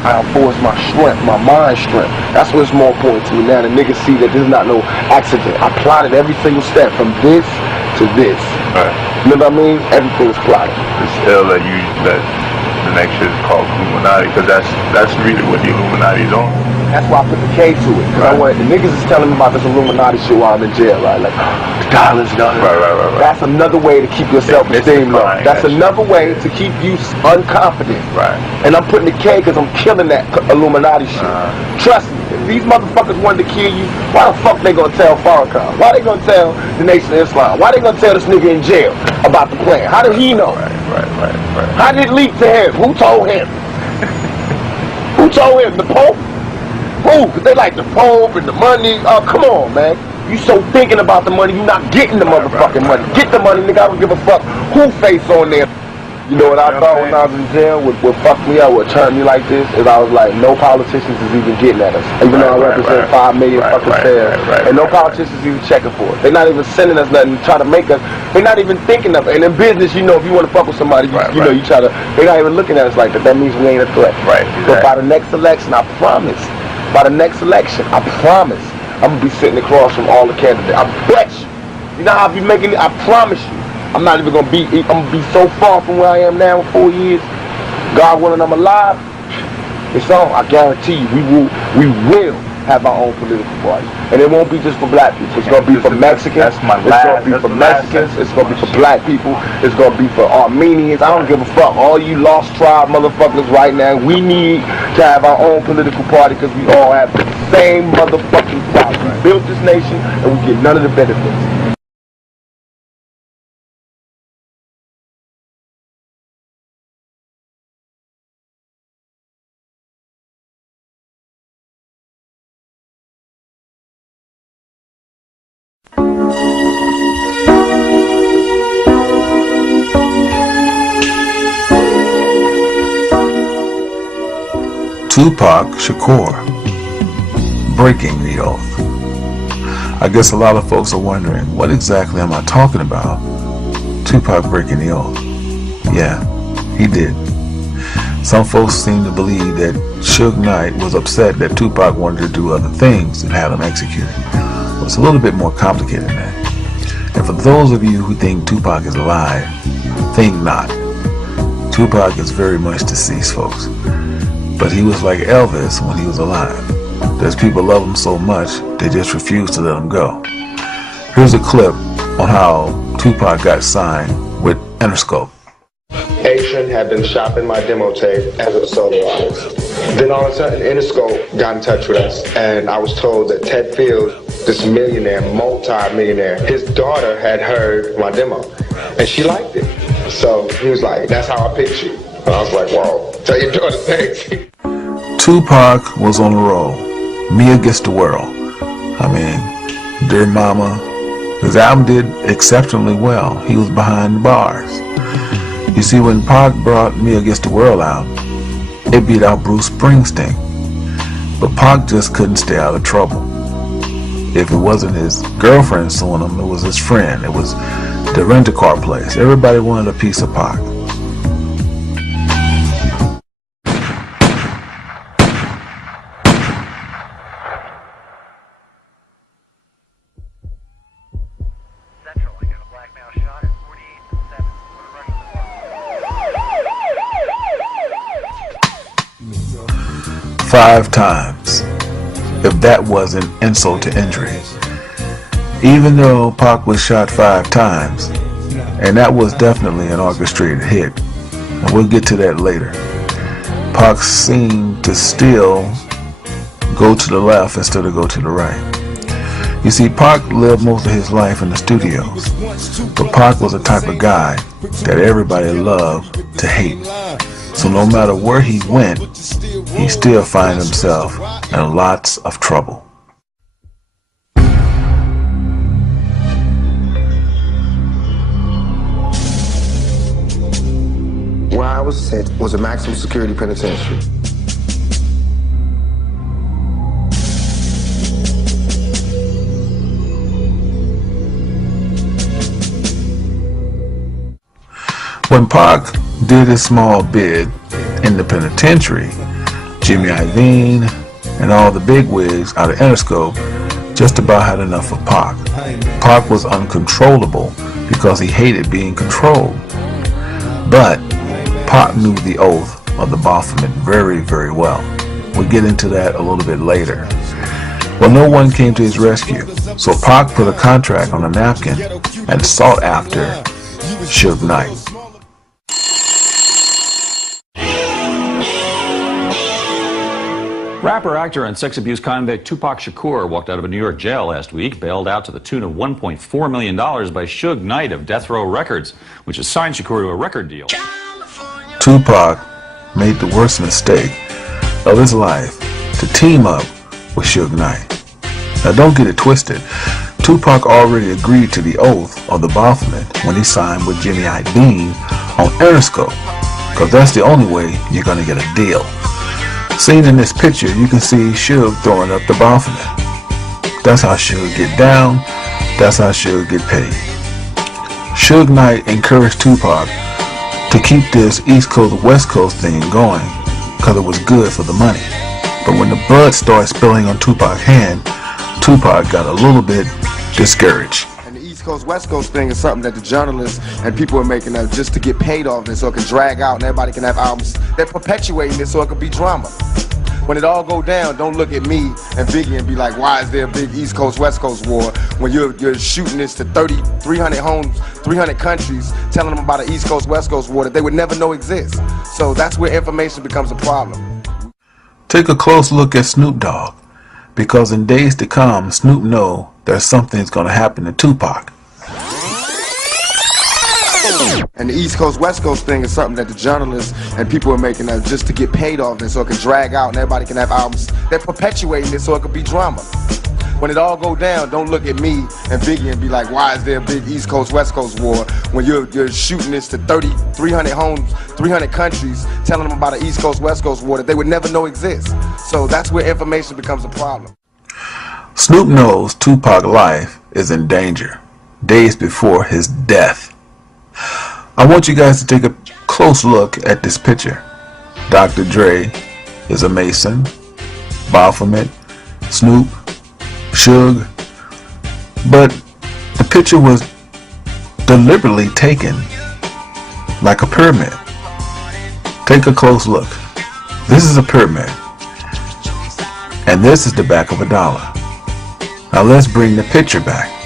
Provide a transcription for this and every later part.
I enforce my strength, my mind strength. That's what's more important to me now. The niggas see that this is not no accident. I plotted every single step from this to this. Right. You know what I mean? Everything is plotted. It's still that the next shit is called Illuminati, because that's really what the Illuminati's on. That's why I put the K to it. Because I want the niggas is telling me about this Illuminati shit while I'm in jail, right? Like, the dollars. Right. That's another way to keep your self-esteem low. That's another way to keep you unconfident. Right. And I'm putting the K because I'm killing that Illuminati shit. Trust me, if these motherfuckers wanted to kill you, why the fuck they gonna tell Farrakhan? Why they gonna tell the Nation of Islam? Why they gonna tell this nigga in jail about the plan? How did he know? Right. How did it leak to him? Who told him? Who told him? The Pope? Who? Because they like the Pope and the money. Oh, come on, man. You so thinking about the money, you not getting the motherfucking money. Get the money, nigga. I don't give a fuck who face on there. You know what I thought when I was in jail would fuck me up, would turn me like this, is I was like, no politicians is even getting at us. Even though I represent 5 million fucking shares. And no politicians even checking for it. They're not even sending us nothing to try to make us. They're not even thinking of it. And in business, you know, if you want to fuck with somebody, you know, you try to, they're not even looking at us like that. That means we ain't a threat. Right. But by the next election, I promise, by the next election, I promise, I'm going to be sitting across from all the candidates. I bet you. You know how I be making it? I promise you. I'm not even gonna be. I'm gonna be so far from where I am now in 4 years. God willing, I'm alive. It's on. I guarantee you, we will have our own political party, and it won't be just for black people. It's gonna be for Mexicans. It's gonna be for Mexicans. It's gonna be for black people. It's gonna be for Armenians. I don't give a fuck. All you lost tribe motherfuckers right now. We need to have our own political party because we all have the same motherfucking problem. We built this nation, and we get none of the benefits. 2pacTupac Shakur, breaking the oath. I guess a lot of folks are wondering, what exactly am I talking about? Tupac breaking the oath. Yeah, he did. Some folks seem to believe that Suge Knight was upset that Tupac wanted to do other things and have him executed. Well, it's a little bit more complicated than that. And for those of you who think Tupac is alive, think not. Tupac is very much deceased, folks. But he was like Elvis when he was alive. There's people love him so much, they just refuse to let him go. Here's a clip on how Tupac got signed with Interscope. Asian had been shopping my demo tape as a solo artist. Then all of a sudden, Interscope got in touch with us, and I was told that Ted Fields, this millionaire, multi-millionaire, his daughter had heard my demo, and she liked it. So he was like, that's how I picked you. And I was like, whoa, tell your daughter thanks. Tupac was on the roll. Me Against the World. I mean, Dear Mama. His album did exceptionally well. He was behind the bars. You see, when Pac brought Me Against the World out, it beat out Bruce Springsteen. But Pac just couldn't stay out of trouble. If it wasn't his girlfriend suing him, it was his friend. It was the rent-a-car place. Everybody wanted a piece of Pac. Central, I got a black male shot at 48-7. 5 times. If that wasn't insult to injury. Even though Pac was shot 5 times, and that was definitely an orchestrated hit, and we'll get to that later, Pac seemed to still go to the left instead of go to the right. You see, Pac lived most of his life in the studios, but Pac was the type of guy that everybody loved to hate. So no matter where he went, he still found himself in lots of trouble. Where I was sent was a maximum security penitentiary. When Pac did his small bid in the penitentiary, Jimmy Iovine, and all the bigwigs out of Interscope just about had enough of Pac. Pac was uncontrollable because he hated being controlled. But Pac knew the oath of the Baphomet very, very well. We'll get into that a little bit later. Well, no one came to his rescue, so Pac put a contract on a napkin and sought after Suge Knight. Rapper, actor, and sex abuse convict 2pacc Shakur walked out of a New York jail last week, bailed out to the tune of $1.4 million by Suge Knight of Death Row Records, which has signed Shakur to a record deal. Tupac made the worst mistake of his life to team up with Suge Knight. Now don't get it twisted. Tupac already agreed to the oath of the Baphomet when he signed with Jimmy Iovine on Interscope, because that's the only way you're going to get a deal. Seen in this picture, you can see Suge throwing up the Baphomet. That's how Suge get down. That's how Suge get paid. Suge Knight encouraged Tupac to keep this East Coast West Coast thing going because it was good for the money. But when the blood started spilling on Tupac's hand, Tupac got a little bit discouraged. And the East Coast West Coast thing is something that the journalists and people are making up just to get paid off this so it can drag out and everybody can have albums. They're perpetuating this so it could be drama. When it all go down, don't look at me and Biggie and be like, why is there a big East Coast West Coast war when you're shooting this to 300 homes, 300 countries, telling them about an East Coast West Coast war that they would never know exists. So that's where information becomes a problem. Take a close look at Snoop Dogg, because in days to come, Snoop know that something's going to happen to Tupac. And the East Coast West Coast thing is something that the journalists and people are making up just to get paid off this so it can drag out and everybody can have albums. They're perpetuating this so it could be drama. When it all go down, don't look at me and Biggie and be like, why is there a big East Coast West Coast war when you're shooting this to 300 homes, 300 countries, telling them about an East Coast West Coast war that they would never know exists. So that's where information becomes a problem. Snoop knows Tupac's life is in danger days before his death. I want you guys to take a close look at this picture. Dr. Dre is a Mason, Baphomet, Snoop, Suge, but the picture was deliberately taken like a pyramid. Take a close look. This is a pyramid, and this is the back of a dollar. Now let's bring the picture back.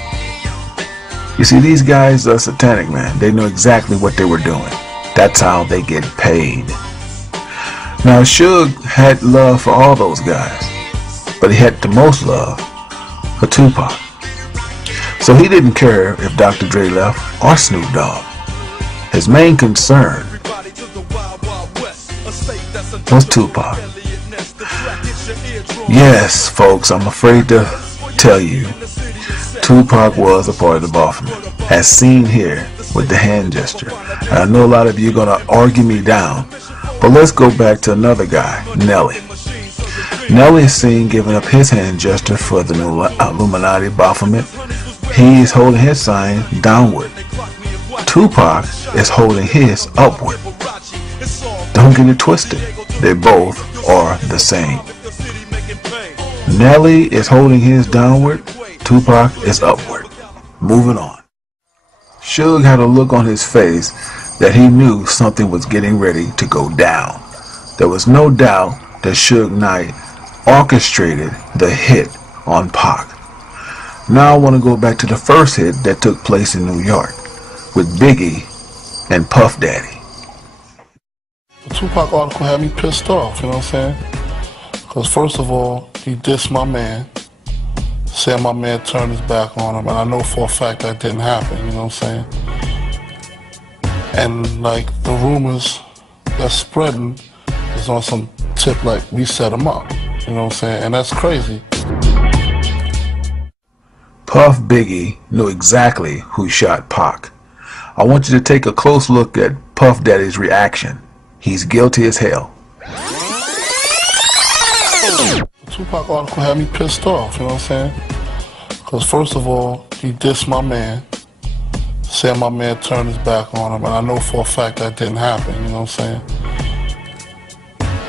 You see, these guys are satanic, man. They know exactly what they were doing. That's how they get paid. Now, Suge had love for all those guys, but he had the most love for Tupac. So he didn't care if Dr. Dre left or Snoop Dogg. His main concern was Tupac. Yes, folks, I'm afraid to tell you, Tupac was a part of the Baphomet, as seen here with the hand gesture. And I know a lot of you are going to argue me down, but let's go back to another guy, Nelly. Nelly is seen giving up his hand gesture for the new Illuminati Baphomet. He is holding his sign downward. Tupac is holding his upward. Don't get it twisted. They both are the same. Nelly is holding his downward. Tupac is upward. Moving on. Suge had a look on his face that he knew something was getting ready to go down. There was no doubt that Suge Knight orchestrated the hit on Pac. Now I want to go back to the first hit that took place in New York with Biggie and Puff Daddy. The Tupac article had me pissed off, you know what I'm saying? Because first of all, he dissed my man, said my man turned his back on him, and I know for a fact that didn't happen, you know what I'm saying? And like the rumors that's spreading is on some tip like we set him up, you know what I'm saying? And that's crazy. Puff Biggie knew exactly who shot Pac. I want you to take a close look at Puff Daddy's reaction. He's guilty as hell. The Tupac article had me pissed off, you know what I'm saying? Because first of all, he dissed my man, said my man turned his back on him, and I know for a fact that didn't happen, you know what I'm saying?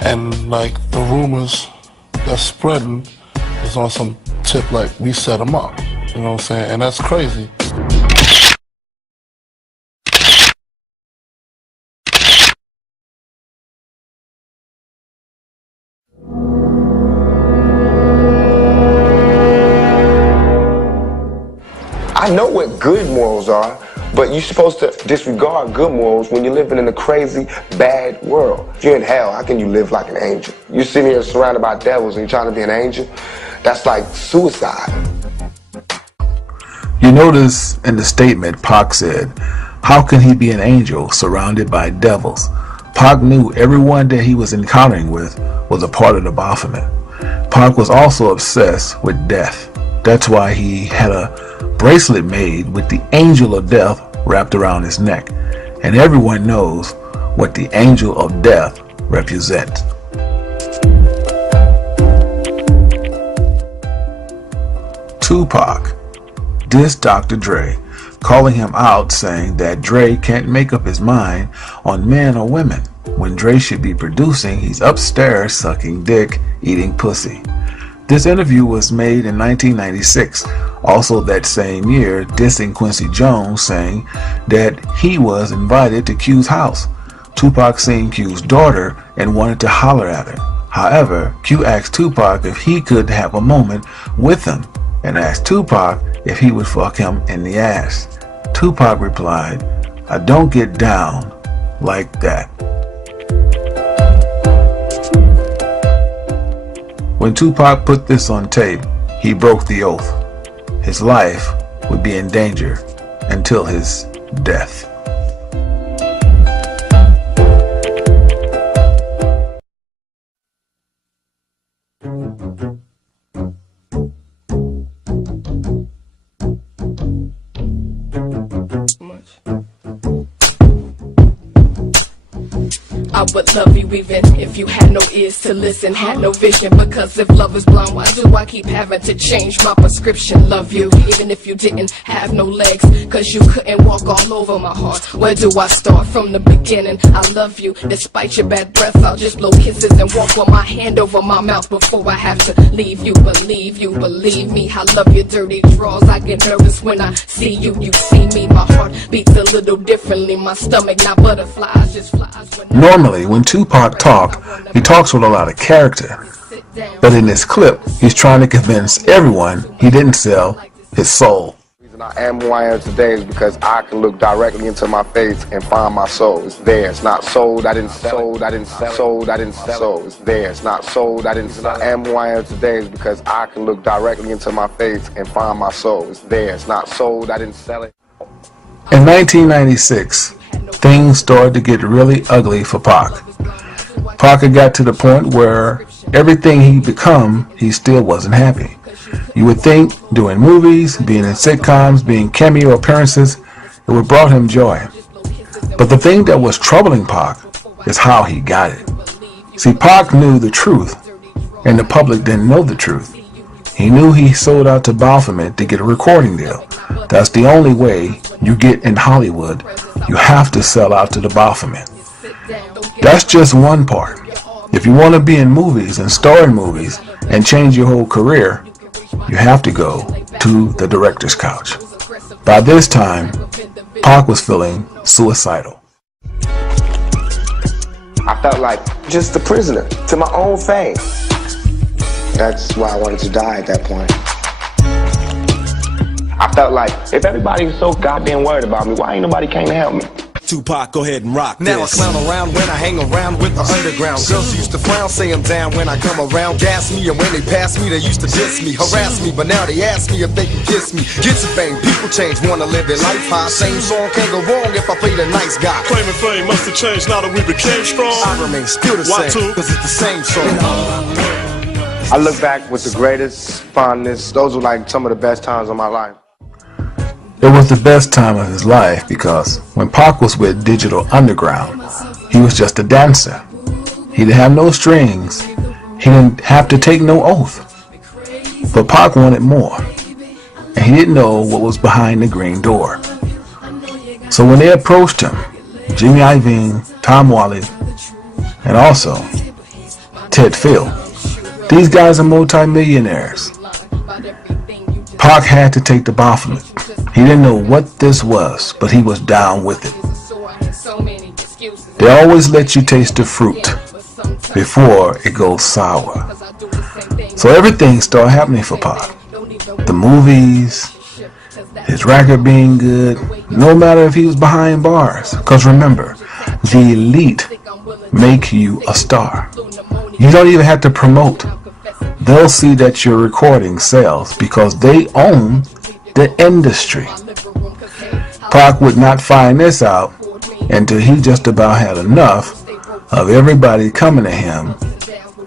And like the rumors that's spreading is on some tip like we set him up. You know what I'm saying? And that's crazy. I know what good morals are, but you're supposed to disregard good morals when you're living in a crazy, bad world. If you're in hell, how can you live like an angel? You're sitting here surrounded by devils and you're trying to be an angel? That's like suicide. You notice in the statement Pac said, how can he be an angel surrounded by devils? Pac knew everyone that he was encountering with was a part of the Baphomet. Pac was also obsessed with death. That's why he had a bracelet made with the angel of death wrapped around his neck. And everyone knows what the angel of death represents. Tupac dissed Dr. Dre, calling him out, saying that Dre can't make up his mind on men or women. When Dre should be producing, he's upstairs sucking dick, eating pussy. This interview was made in 1996, also that same year, dissing Quincy Jones, saying that he was invited to Q's house. Tupac seen Q's daughter and wanted to holler at her. However, Q asked Tupac if he could have a moment with him and asked Tupac if he would fuck him in the ass. Tupac replied, "I don't get down like that." When Tupac put this on tape, he broke the oath. His life would be in danger until his death. I would love you even if you had no ears to listen, had no vision. Because if love is blind, why do I keep having to change my prescription? Love you even if you didn't have no legs, cause you couldn't walk all over my heart. Where do I start from the beginning? I love you despite your bad breath. I'll just blow kisses and walk with my hand over my mouth before I have to leave you. Believe me, I love your dirty draws. I get nervous when I see you, you see me. My heart beats a little differently, my stomach not butterflies, just flies. Normally, when Tupac talks, he talks with a lot of character. But in this clip, he's trying to convince everyone he didn't sell his soul. The reason I am who I am today is because I can look directly into my face and find my soul. It's there. It's not sold. I didn't sell. I didn't sell. Sold. I didn't sell. It's there. It's not sold. I didn't sell. I am who I am today is because I can look directly into my face and find my soul. It's there. It's not sold. I didn't sell it. In 1996, things started to get really ugly for Pac. Pac had got to the point where everything he'd become, he still wasn't happy. You would think doing movies, being in sitcoms, being cameo appearances, it would brought him joy. But the thing that was troubling Pac is how he got it. See, Pac knew the truth, and the public didn't know the truth. He knew he sold out to Baphomet to get a recording deal. That's the only way you get in Hollywood. You have to sell out to the Baphomet. That's just one part. If you want to be in movies and star in movies and change your whole career, you have to go to the director's couch. By this time, Pac was feeling suicidal. I felt like just a prisoner to my own fame. That's why I wanted to die at that point. I felt like if everybody was so goddamn worried about me, why ain't nobody came to help me? Tupac, go ahead and rock now this. I clown around when I hang around with the underground. Girls used to frown, say I'm down when I come around. Gas me, and when they pass me, they used to diss me, harass me. But now they ask me if they can kiss me. Get some fame, people change, wanna live their life high. Same song can't go wrong if I play the nice guy. Claiming fame must have changed now that we became strong. I remain still the same, cause it's the same song. I look back with the greatest fondness. Those were like some of the best times of my life. It was the best time of his life because when Pac was with Digital Underground, he was just a dancer. He didn't have no strings. He didn't have to take no oath. But Pac wanted more, and he didn't know what was behind the green door. So when they approached him, Jimmy Iovine, Tom Wally, and also Ted Phil. Ththese guys are multi-millionaires. Pac had to take the Baphomet. He didn't know what this was, but he was down with it. They always let you taste the fruit before it goes sour. So everything started happening for Pac. The movies, his record being good, no matter if he was behind bars. Because remember, the elite make you a star. You don't even have to promote. They'll see that your recording sells because they own the industry. Pac would not find this out until he just about had enough of everybody coming to him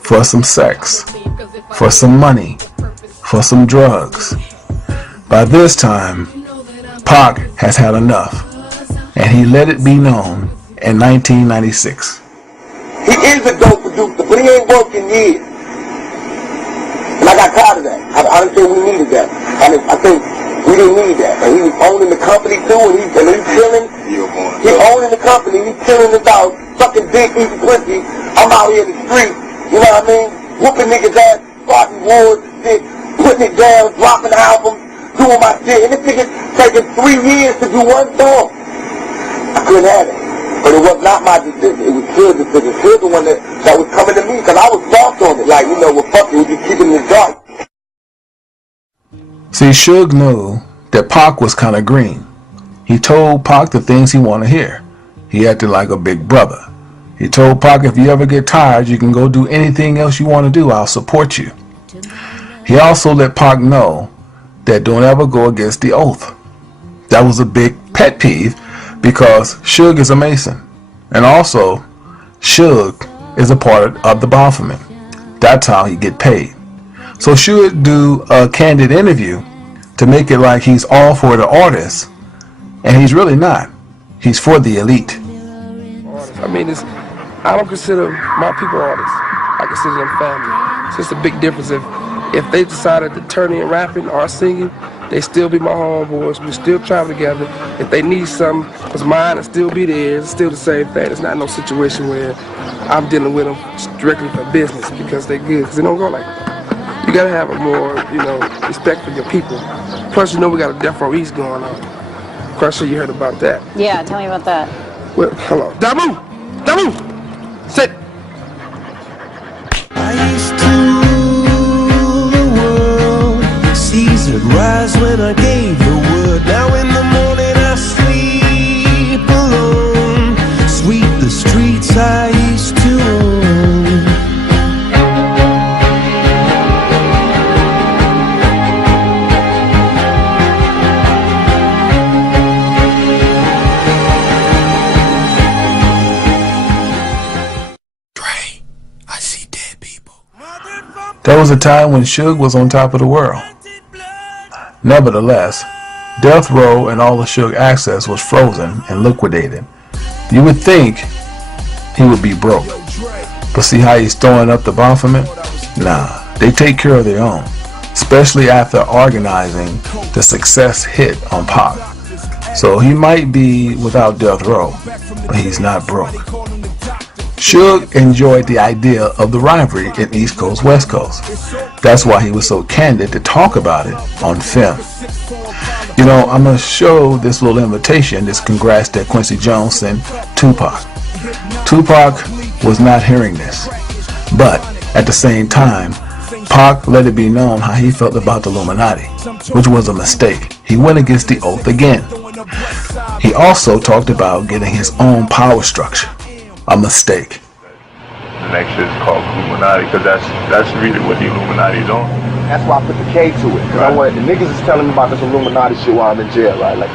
for some sex, for some money, for some drugs. By this time, Pac has had enough, and he let it be known in 1996. He is a dope producer, but he ain't worked in years. And I got tired of that. I didn't think we needed that. I think we didn't need that. And he was owning the company too, and he's chilling. He owning the company, he's chilling about fucking dick, eating pussy. I'm out here in the street, you know what I mean? Whooping niggas' ass, starting wars and shit, putting it down, dropping albums, doing my shit. And this nigga taking 3 years to do one song. I couldn't have it. But it was not my decision. It was Suge's decision. Suge the one that was coming to me, because I was soft on it. Like, you know, well, fuck it, we just keeping it in the dark. See, Suge knew that Pac was kind of green. He told Pac the things he wanted to hear. He acted like a big brother. He told Pac, if you ever get tired, you can go do anything else you want to do. I'll support you. He also let Pac know that don't ever go against the oath. That was a big pet peeve because Suge is a Mason. And also, Suge is a part of the Baphomet. That's how he get paid. So Suge do a candid interview to make it like he's all for the artists, and he's really not. He's for the elite. I mean, I don't consider my people artists. I consider them family. It's just a big difference. If they decided to turn in rapping or singing, they still be my homeboys. We still travel together. If they need something, because mine will still be theirs. It's still the same thing. It's not no situation where I'm dealing with them strictly for business because they're good. Because they don't go like that. You gotta have a more, respect for your people. Plus, we got a Death Row East going on. Crusher, you heard about that. Yeah, tell me about that. Well, hello. Damu! Damu! Sit! I used to rule the world. Caesar rise when I gave the word. Now in the morning I sleep alone. Sweep the streets I used to own. There was a time when Suge was on top of the world. Nevertheless, Death Row and all the Suge access was frozen and liquidated. You would think he would be broke. But see how he's throwing up the Baphomet? Nah, they take care of their own. Especially after organizing the success hit on Pac. So he might be without Death Row, but he's not broke. Suge enjoyed the idea of the rivalry in East Coast, West Coast. That's why he was so candid to talk about it on film. I'm going to show this little invitation, this congrats that Quincy Jones sent Tupac. Tupac was not hearing this. But at the same time, Pac let it be known how he felt about the Illuminati, which was a mistake. He went against the oath again. He also talked about getting his own power structure. A mistake. The next shit is called Illuminati because that's really what the Illuminati's on. That's why I put the K to it. Because I wanted the niggas is telling me about this Illuminati shit while I'm in jail, right? Like,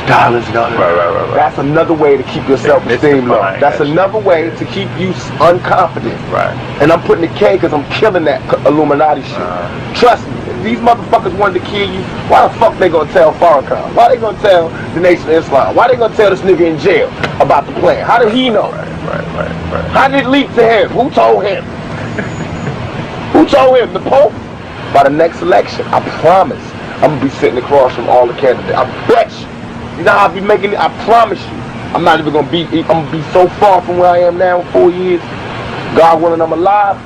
the dollars, Right. That's another way to keep your self-esteem low. That's another way to keep you unconfident. Right. And I'm putting the K because I'm killing that Illuminati shit. Trust me. If these motherfuckers wanted to kill you, why the fuck they gonna tell Farrakhan? Why they gonna tell the Nation of Islam? Why they gonna tell this nigga in jail about the plan? How did he know? Right. How did it leak to him? Who told him? Who told him? The Pope? By the next election, I promise, I'm gonna be sitting across from all the candidates. I bet you. You know how I be making it? I promise you. I'm not even gonna be. I'm gonna be so far from where I am now in 4 years. God willing, I'm alive.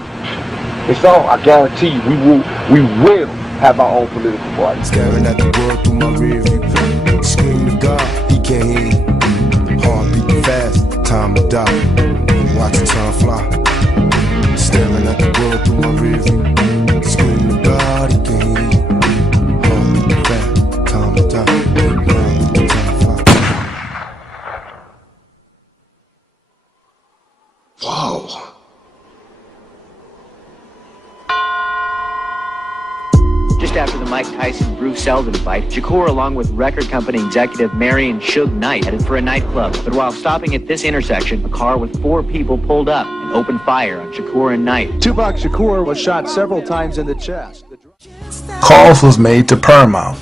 It's on. I guarantee you, we will have our own political party. Staring at the world through my rear view. Scream to God, he can't hear you. Heart beating fast, time to die. Watch the time fly. Staring at the world through my rear view. Scream to God, he can't hear you. Heart beating fast, time to die. Watch the time fly. Wow. Just after the Mike Tyson-Bruce Seldon fight, Shakur, along with record company executive Marion Suge Knight, headed for a nightclub. But while stopping at this intersection, a car with 4 people pulled up and opened fire on Shakur and Knight. 2Pac Shakur was shot several times in the chest. Calls was made to Paramount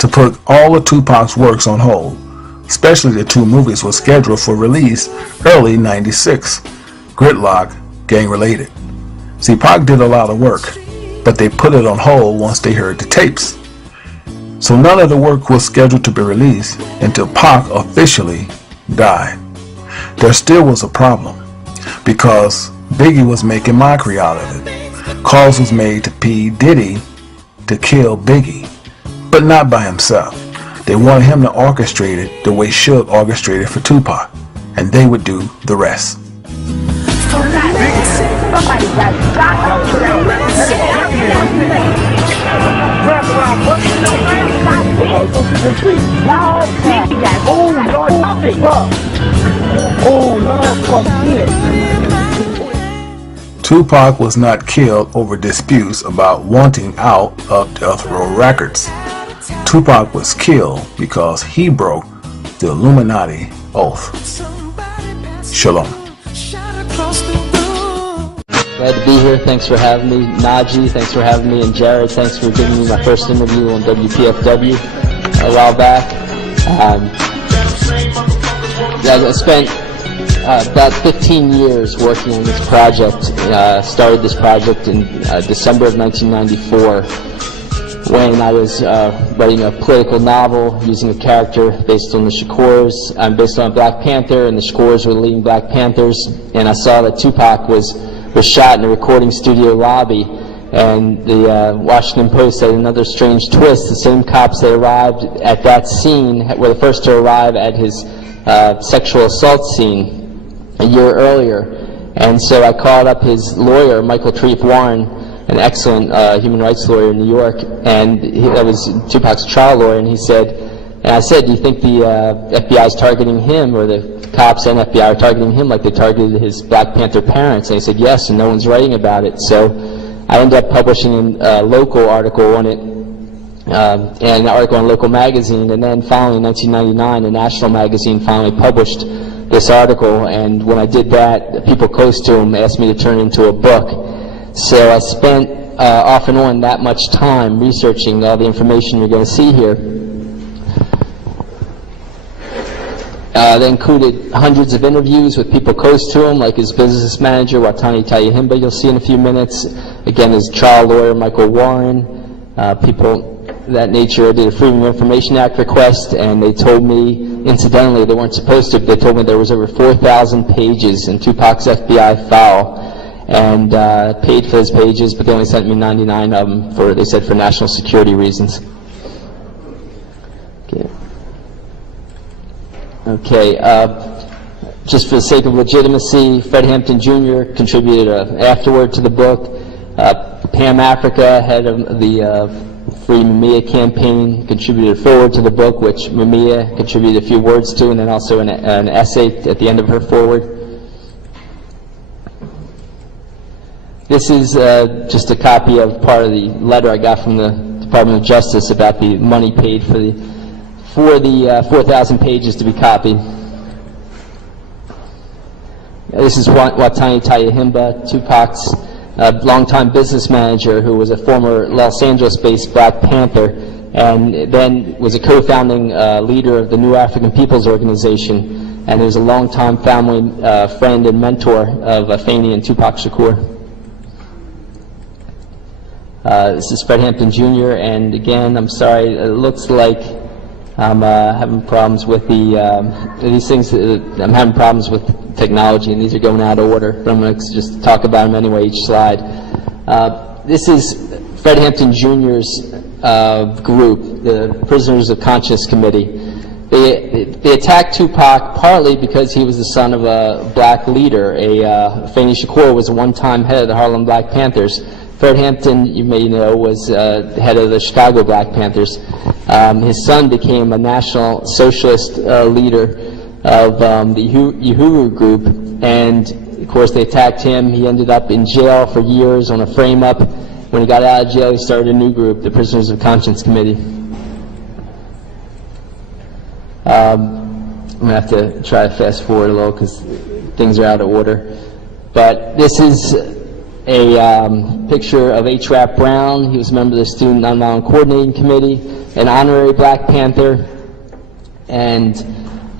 to put all of Tupac's works on hold, especially the 2 movies were scheduled for release early '96, Gridlock, Gang Related. See, Pac did a lot of work, but they put it on hold once they heard the tapes. So none of the work was scheduled to be released until Pac officially died. There still was a problem, because Biggie was making mockery out of it. Calls was made to P. Diddy to kill Biggie, but not by himself. They wanted him to orchestrate it the way Suge orchestrated for Tupac, and they would do the rest. Tupac was not killed over disputes about wanting out of Death Row Records. Tupac was killed because he broke the Illuminati oath. Shalom. Glad to be here. Thanks for having me. Najee, thanks for having me. And Jared, thanks for giving me my first interview on WPFW a while back. I spent about 15 years working on this project. Started this project in December of 1994 when I was writing a political novel using a character based on the Shakurs. Based on Black Panther, and the Shakurs were the leading Black Panthers. And I saw that Tupac was shot in a recording studio lobby, and the Washington Post had another strange twist. The same cops that arrived at that scene were the first to arrive at his sexual assault scene a year earlier. And so I called up his lawyer, Michael Treef Warren, an excellent human rights lawyer in New York, and that was Tupac's trial lawyer, and he said, and I said, do you think the FBI is targeting him, or the cops and FBI are targeting him like they targeted his Black Panther parents? And he said, yes, and no one's writing about it. So I ended up publishing a local article on it, and an article in a local magazine, and then finally in 1999, a national magazine finally published this article, and when I did that, people close to him asked me to turn it into a book. So I spent off and on that much time researching all the information you're going to see here. That included hundreds of interviews with people close to him, like his business manager, Watani Tayahimba, you'll see in a few minutes. Again, his trial lawyer, Michael Warren, people of that nature. I did a Freedom of Information Act request, and they told me, incidentally, they weren't supposed to, they told me there was over 4,000 pages in Tupac's FBI file, and paid for those pages, but they only sent me 99 of them for, they said, for national security reasons. Okay, just for the sake of legitimacy, Fred Hampton Jr. contributed an afterword to the book. Pam Africa, head of the Free Mumia campaign, contributed a foreword to the book, which Mumia contributed a few words to, and then also an essay at the end of her foreword. This is just a copy of part of the letter I got from the Department of Justice about the money paid for the 4,000 pages to be copied. This is Watani Tayahimba, Tupac's longtime business manager, who was a former Los Angeles-based Black Panther, and then was a co-founding leader of the New African Peoples Organization, and he was a longtime family friend and mentor of Afeni and Tupac Shakur. This is Fred Hampton Jr., and again, I'm sorry, it looks like I'm having problems with these things. I'm having problems with technology, and these are going out of order, but I'm going to just talk about them anyway, each slide. This is Fred Hampton Jr.'s group, the Prisoners of Conscience Committee. They attacked Tupac partly because he was the son of a black leader. Afeni Shakur was a one-time head of the Harlem Black Panthers. Fred Hampton, you may know, was head of the Chicago Black Panthers. His son became a national socialist leader of the Uhuru group, and of course they attacked him. He ended up in jail for years on a frame-up. When he got out of jail, he started a new group, the Prisoners of Conscience Committee. I'm going to have to try to fast forward a little because things are out of order. But this is a picture of H. Rap Brown. He was a member of the Student Nonviolent Coordinating Committee, an honorary Black Panther, and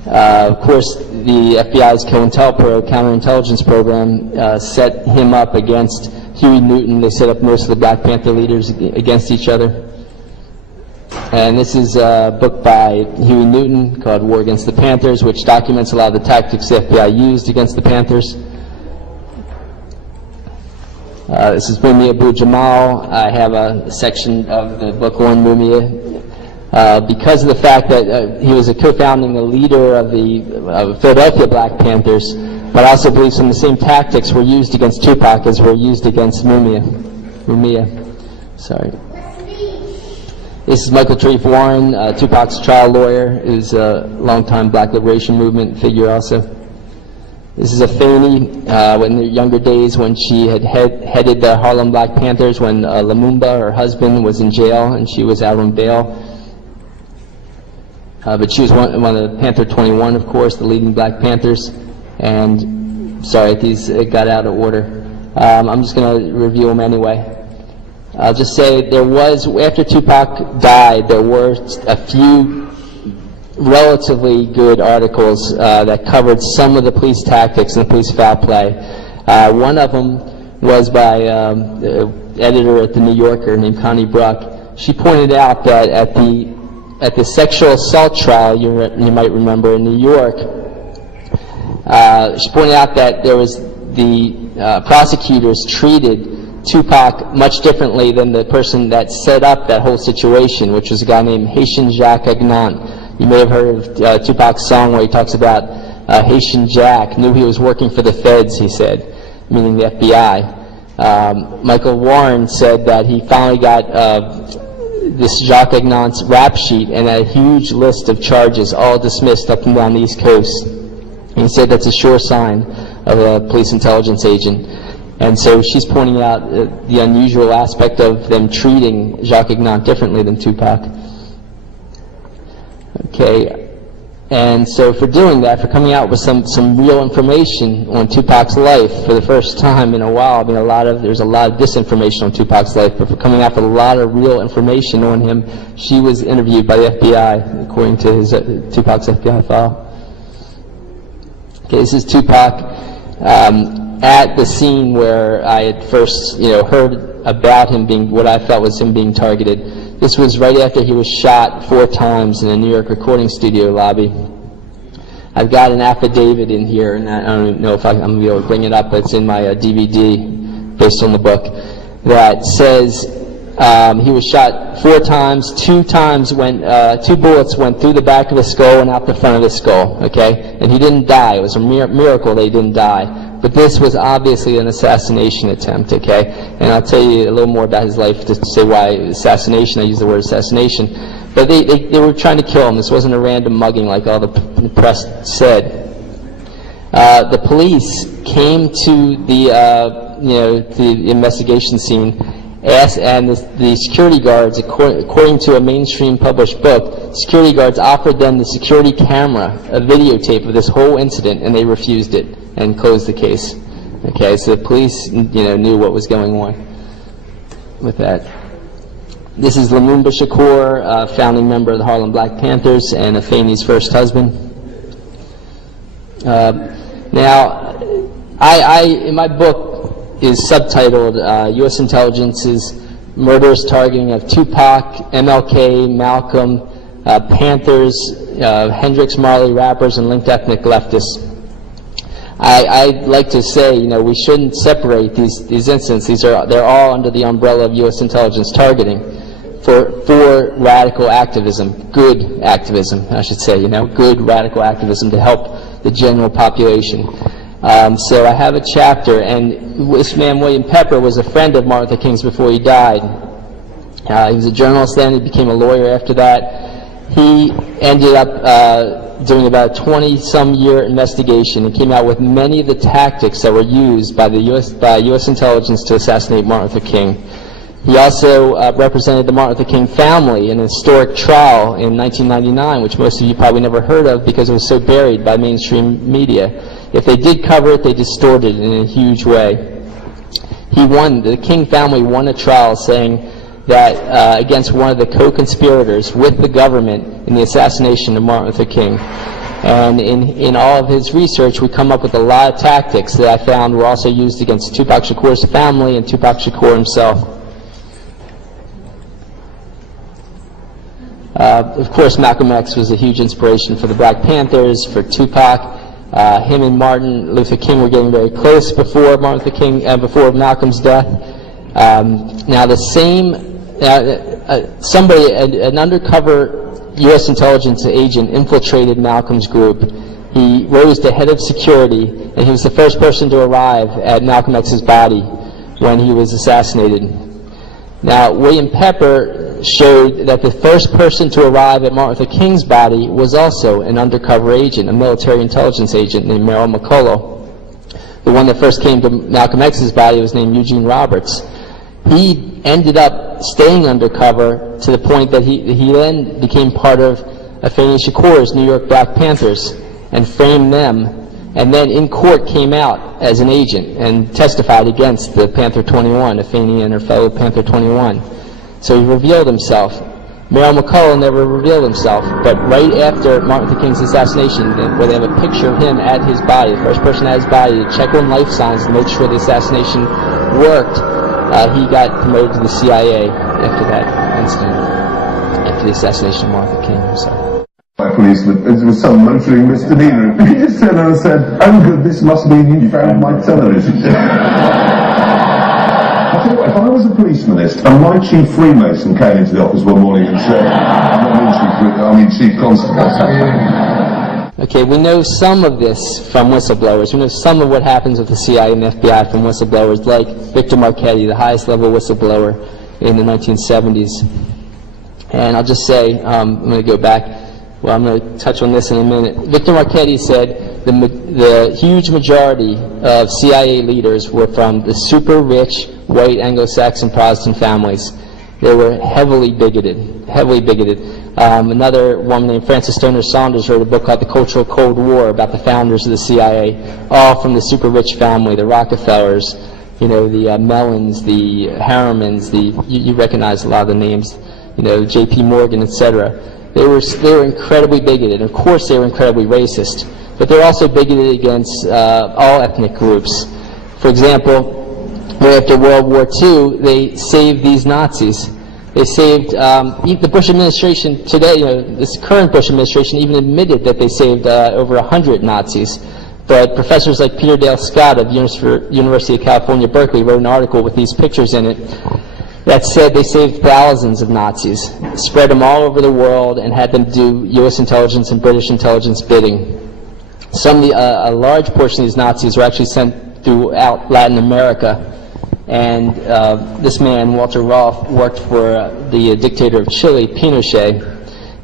of course the FBI's counterintelligence program set him up against Huey Newton. They set up most of the Black Panther leaders against each other. And this is a book by Huey Newton called War Against the Panthers, which documents a lot of the tactics the FBI used against the Panthers. This is Mumia Abu-Jamal. I have a section of the book on Mumia. Because of the fact that he was a co-founding leader of the Philadelphia Black Panthers, but I also believe some of the same tactics were used against Tupac as were used against Mumia. Sorry. This is Michael Treef Warren, Tupac's trial lawyer, who's a longtime Black Liberation Movement figure also. This is Afeni in their younger days when she had headed the Harlem Black Panthers when Lumumba, her husband, was in jail and she was out on bail. But she was one of the Panther 21, of course, the leading Black Panthers. And sorry, these got out of order. I'm just going to review them anyway. I'll just say there was, after Tupac died, there were a few relatively good articles that covered some of the police tactics and the police foul play. One of them was by the editor at the New Yorker named Connie Bruck. She pointed out that at the sexual assault trial, you might remember in New York, she pointed out that there was the prosecutors treated Tupac much differently than the person that set up that whole situation, which was a guy named Haitian Jacques Agnant. You may have heard of Tupac's song where he talks about Haitian Jack knew he was working for the feds, he said, meaning the FBI. Michael Warren said that he finally got this Jacques Agnant's rap sheet and a huge list of charges, all dismissed up and down the East Coast. And he said that's a sure sign of a police intelligence agent. And so she's pointing out the unusual aspect of them treating Jacques Agnant differently than Tupac. Okay, and so for doing that, for coming out with some real information on Tupac's life for the first time in a while, I mean there's a lot of disinformation on Tupac's life, but for coming out with a lot of real information on him, she was interviewed by the FBI, according to his Tupac's FBI file. Okay, this is Tupac at the scene where I had first, heard about him being, what I felt was him being targeted. This was right after he was shot 4 times in a New York recording studio lobby. I've got an affidavit in here, and I don't know if I'm going to be able to bring it up, but it's in my DVD based on the book, that says he was shot 4 times, 2 bullets went through the back of the skull and out the front of the skull, okay? And he didn't die. It was a miracle that he didn't die. But this was obviously an assassination attempt, okay? And I'll tell you a little more about his life to say why assassination. I use the word assassination. But they were trying to kill him. This wasn't a random mugging like all the press said. The police came to the investigation scene, and the security guards, according to a mainstream published book, security guards offered them the security camera, a videotape of this whole incident, and they refused it and closed the case. Okay, so the police, knew what was going on with that. This is Lumumba Shakur, founding member of the Harlem Black Panthers and Afeni's first husband. Now, in my book is subtitled U.S. Intelligence's Murderous Targeting of Tupac, MLK, Malcolm, Panthers, Hendrix, Marley, rappers, and linked ethnic leftists. I'd like to say, we shouldn't separate these incidents. They're all under the umbrella of U.S. intelligence targeting for radical activism, good activism, I should say, good radical activism to help the general population. So I have a chapter, and this man, William Pepper, was a friend of Martin Luther King's before he died. He was a journalist then, he became a lawyer after that. He ended up doing about a 20-some-year investigation and came out with many of the tactics that were used by U.S. intelligence to assassinate Martin Luther King. He also represented the Martin Luther King family in a historic trial in 1999, which most of you probably never heard of because it was so buried by mainstream media. If they did cover it, they distorted it in a huge way. The King family won a trial saying that against one of the co-conspirators with the government in the assassination of Martin Luther King. And in all of his research, we come up with a lot of tactics that I found were also used against 2Pac Shakur's family and 2Pac Shakur himself. Of course, Malcolm X was a huge inspiration for the Black Panthers, for 2Pac. Him and Martin Luther King were getting very close before before Malcolm's death. Now, an undercover U.S. intelligence agent infiltrated Malcolm's group. He rose to head of security, and he was the first person to arrive at Malcolm X's body when he was assassinated. Now, William Pepper showed that the first person to arrive at Martin Luther King's body was also an undercover agent, a military intelligence agent named Merrill McCullough. The one that first came to Malcolm X's body was named Eugene Roberts. He ended up staying undercover to the point that he then became part of Afeni Shakur's New York Black Panthers and framed them, and then in court came out as an agent and testified against the Panther 21, Afeni and her fellow Panther 21. So he revealed himself. Merrill McCullough never revealed himself, but right after Martin Luther King's assassination, where they have a picture of him at his body, the first person at his body to check on life signs to make sure the assassination worked, he got promoted to the CIA after that incident, after the assassination of Martin Luther King. I'm sorry. My policeman, it was some motoring misdemeanor. He just turned around and said, "Oh good, this must mean you found my television." I tell you what, if I was a policemanist and my chief Freemason came into the office one morning and said, chief constable. Okay, we know some of this from whistleblowers. We know some of what happens with the CIA and the FBI from whistleblowers, like Victor Marchetti, the highest level whistleblower in the 1970s. And I'll just say, I'm going to go back. Well, I'm going to touch on this in a minute. Victor Marchetti said the huge majority of CIA leaders were from the super rich, white Anglo-Saxon Protestant families. They were heavily bigoted, heavily bigoted. Another woman named Frances Stoner Saunders wrote a book called The Cultural Cold War about the founders of the CIA, all from the super rich family, the Rockefellers, the Mellons, the Harrimans, you recognize a lot of the names, J.P. Morgan, etc. They were incredibly bigoted. Of course, they were incredibly racist, but they're also bigoted against all ethnic groups. For example, after World War II, they saved these Nazis. They saved, the Bush administration today, this current Bush administration even admitted that they saved over 100 Nazis. But professors like Peter Dale Scott of the University of California, Berkeley, wrote an article with these pictures in it that said they saved thousands of Nazis, spread them all over the world, and had them do U.S. intelligence and British intelligence bidding. A large portion of these Nazis were actually sent throughout Latin America. And this man, Walter Rolfe, worked for the dictator of Chile, Pinochet,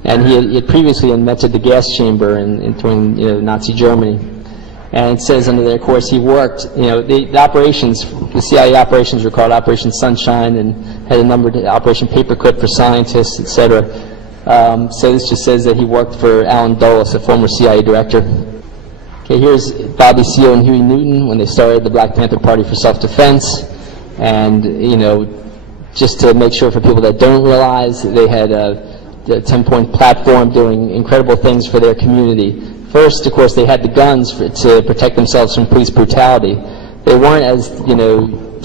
and he had previously invented the gas chamber in Nazi Germany. And it says under there, of course, he worked, the operations, the CIA operations were called Operation Sunshine and had a number of Operation Paperclip for scientists, etc. So this just says that he worked for Alan Dulles, a former CIA director. Okay, here's Bobby Seale and Huey Newton when they started the Black Panther Party for Self-Defense. And, just to make sure for people that don't realize, they had a 10-point platform doing incredible things for their community. First, of course, they had the guns to protect themselves from police brutality. They weren't, as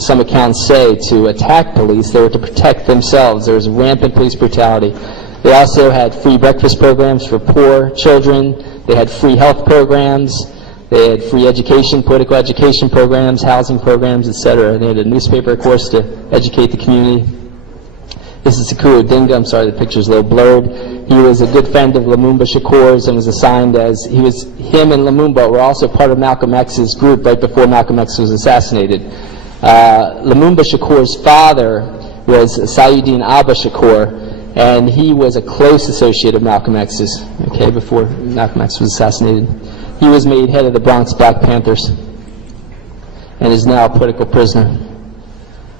some accounts say, to attack police. They were to protect themselves. There was rampant police brutality. They also had free breakfast programs for poor children. They had free health programs. They had free education, political education programs, housing programs, etc. They had a newspaper course to educate the community. This is Shakur Odinga. I'm sorry, the picture's a little blurred. He was a good friend of Lumumba Shakur's and was assigned as, him and Lumumba were also part of Malcolm X's group right before Malcolm X was assassinated. Lumumba Shakur's father was Sayuddin Abba Shakur, and he was a close associate of Malcolm X's, okay, before Malcolm X was assassinated. He was made head of the Bronx Black Panthers and is now a political prisoner.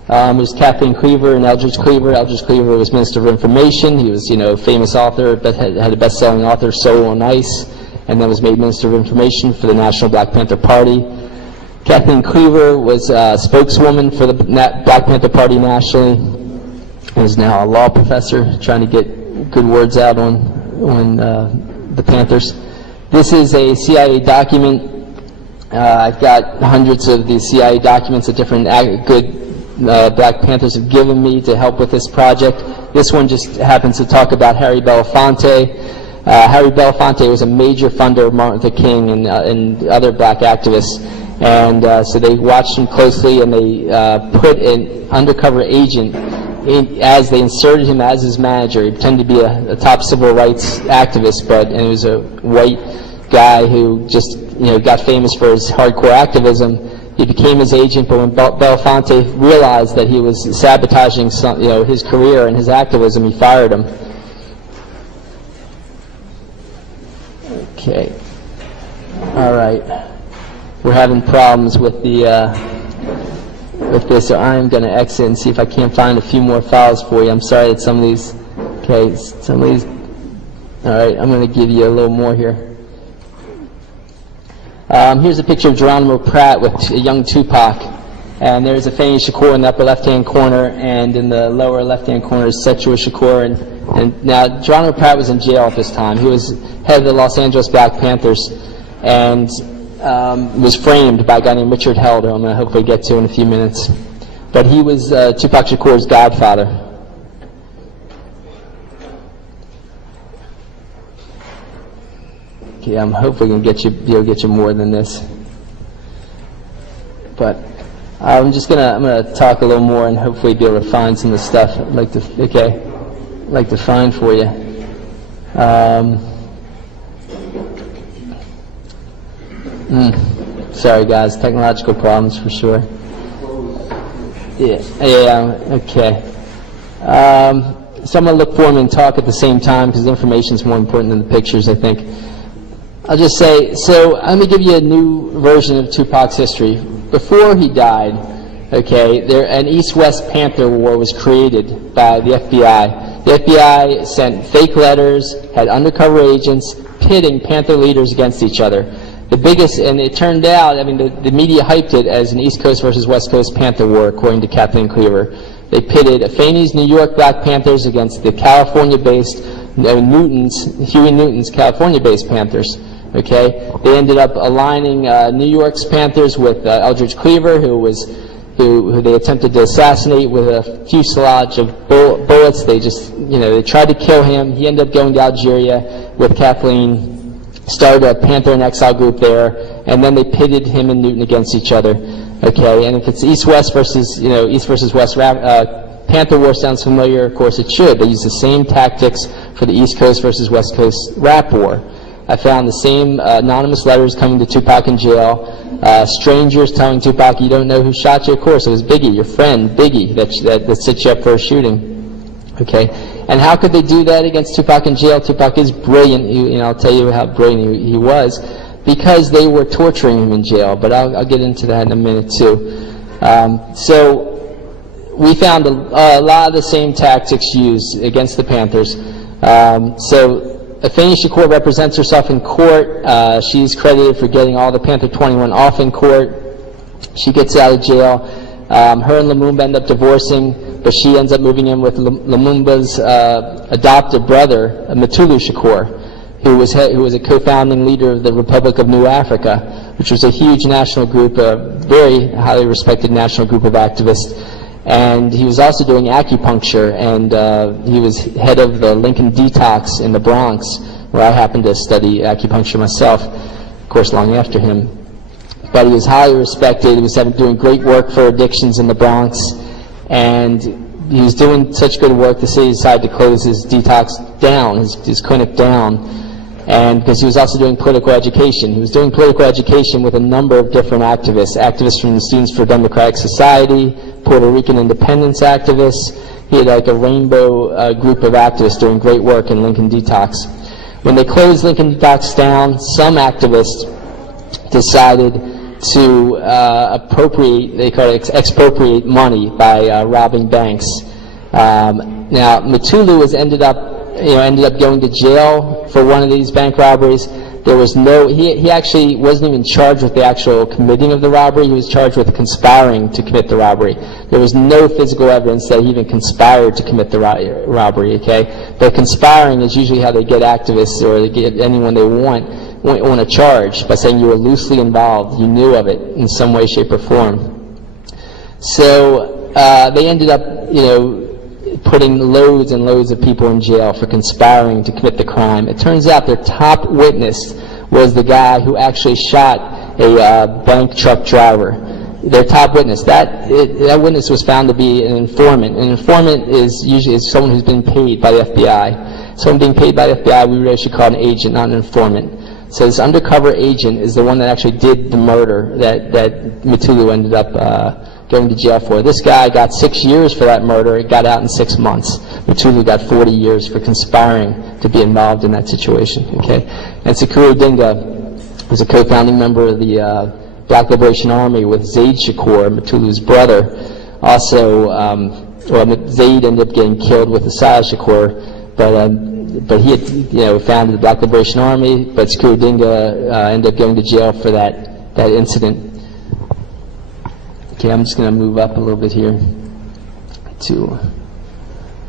There's Kathleen Cleaver and Eldridge Cleaver. Eldridge Cleaver was Minister of Information. He was, a famous author, but had a best-selling author, Soul on Ice, and then was made Minister of Information for the National Black Panther Party. Kathleen Cleaver was a spokeswoman for the Black Panther Party nationally, and is now a law professor trying to get good words out on the Panthers. This is a CIA document. I've got hundreds of these CIA documents that different good Black Panthers have given me to help with this project. This one just happens to talk about Harry Belafonte. Harry Belafonte was a major funder of Martin Luther King and other black activists. And so they watched him closely, and they put an undercover agent as they inserted him as his manager. He pretended to be a top civil rights activist, and he was a white guy who just got famous for his hardcore activism. He became his agent, but when Belafonte realized that he was sabotaging his career and his activism, he fired him. Okay. All right. We're having problems with with this, so I'm going to exit and see if I can't find a few more files for you. I'm sorry that some of these. Okay, some of these. All right, I'm going to give you a little more here. Here's a picture of Geronimo Pratt with a young Tupac, and there's Afeni Shakur in the upper left-hand corner, and in the lower left-hand corner is Setua Shakur. And now Geronimo Pratt was in jail at this time. He was head of the Los Angeles Black Panthers, and was framed by a guy named Richard Held, who I'm going to hopefully get to in a few minutes. But he was Tupac Shakur's godfather. Okay, I'm hopefully going to be able to get you more than this. But I'm going to talk a little more and hopefully be able to find some of the stuff I'd like to find for you. Sorry guys, technological problems for sure. Yeah, okay. So I'm going to look for them and talk at the same time because the information is more important than the pictures, I think. I'll just say, so I'm going to give you a new version of Tupac's history. Before he died, okay, an East-West Panther War was created by the FBI. The FBI sent fake letters, had undercover agents pitting Panther leaders against each other. The biggest, and it turned out, the media hyped it as an East Coast versus West Coast Panther War, according to Kathleen Cleaver. They pitted Afeni's New York Black Panthers against the California-based Huey Newton's California-based Panthers. Okay, they ended up aligning New York's Panthers with Eldridge Cleaver, who they attempted to assassinate with a fuselage of bullets. They just, they tried to kill him. He ended up going to Algeria with Kathleen, started a Panther in Exile group there, and then they pitted him and Newton against each other. Okay, and if it's East-West versus, East versus West Panther War sounds familiar, of course it should. They use the same tactics for the East Coast versus West Coast rap war. I found the same anonymous letters coming to Tupac in jail, strangers telling Tupac, you don't know who shot you? Of course, it was Biggie, your friend Biggie, that set you up for a shooting. Okay, and how could they do that against Tupac in jail? Tupac is brilliant, I'll tell you how brilliant he was, because they were torturing him in jail, but I'll get into that in a minute too. So we found a lot of the same tactics used against the Panthers. So Afeni Shakur represents herself in court. She's credited for getting all the Panther 21 off in court. She gets out of jail. Her and Lumumba end up divorcing, but she ends up moving in with Lumumba's adopted brother, Mutulu Shakur, who was a co-founding leader of the Republic of New Africa, which was a huge national group, a very highly respected national group of activists. And he was also doing acupuncture, and he was head of the Lincoln Detox in the Bronx, where I happened to study acupuncture myself. Of course, long after him. But he was highly respected. He was doing great work for addictions in the Bronx, and he was doing such good work, the city decided to close his detox down, his clinic down, and because he was also doing political education. He was doing political education with a number of different activists from the Students for Democratic Society, Puerto Rican independence activists. He had like a rainbow group of activists doing great work in Lincoln Detox. When they closed Lincoln Detox down, some activists decided to appropriate, they call it expropriate money by robbing banks. Now, Mutulu ended up going to jail for one of these bank robberies. There was no, he actually wasn't even charged with the actual committing of the robbery. He was charged with conspiring to commit the robbery. There was no physical evidence that he even conspired to commit the robbery, okay? But conspiring is usually how they get activists or they get anyone they want to charge, by saying you were loosely involved, you knew of it in some way, shape, or form. So they ended up, putting loads and loads of people in jail for conspiring to commit the crime. It turns out their top witness was the guy who actually shot a bank truck driver. Their top witness. That witness was found to be an informant. An informant is usually someone who's been paid by the FBI. Someone being paid by the FBI, we really should call an agent, not an informant. So this undercover agent is the one that actually did the murder that Mutulu ended up going to jail for. This guy got 6 years for that murder. He got out in 6 months. Mutulu got 40 years for conspiring to be involved in that situation. Okay, and Shakur Odinga was a co-founding member of the Black Liberation Army with Zaid Shakur, Mutulu's brother. Also, Zaid ended up getting killed with Asad Shakur, but he had founded the Black Liberation Army. But Shakur Odinga ended up going to jail for that incident. Okay, I'm just going to move up a little bit here.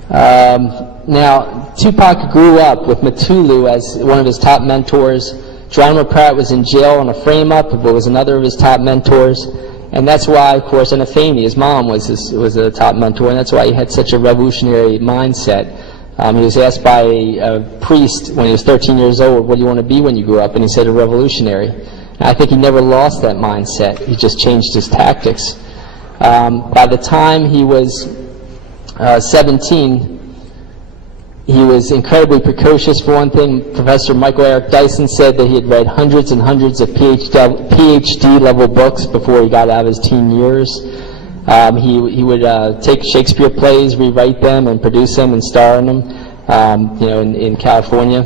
Now, Tupac grew up with Mutulu as one of his top mentors. Geronimo Pratt was in jail on a frame-up, but was another of his top mentors. And that's why, of course, and Afeni, his mom, was a top mentor, and that's why he had such a revolutionary mindset. He was asked by a priest when he was 13 years old, what do you want to be when you grow up? And he said, a revolutionary. And I think he never lost that mindset. He just changed his tactics. By the time he was 17, he was incredibly precocious, for one thing. Professor Michael Eric Dyson said that he had read hundreds and hundreds of PhD-level books before he got out of his teen years. He would take Shakespeare plays, rewrite them, and produce them and star in them, in California.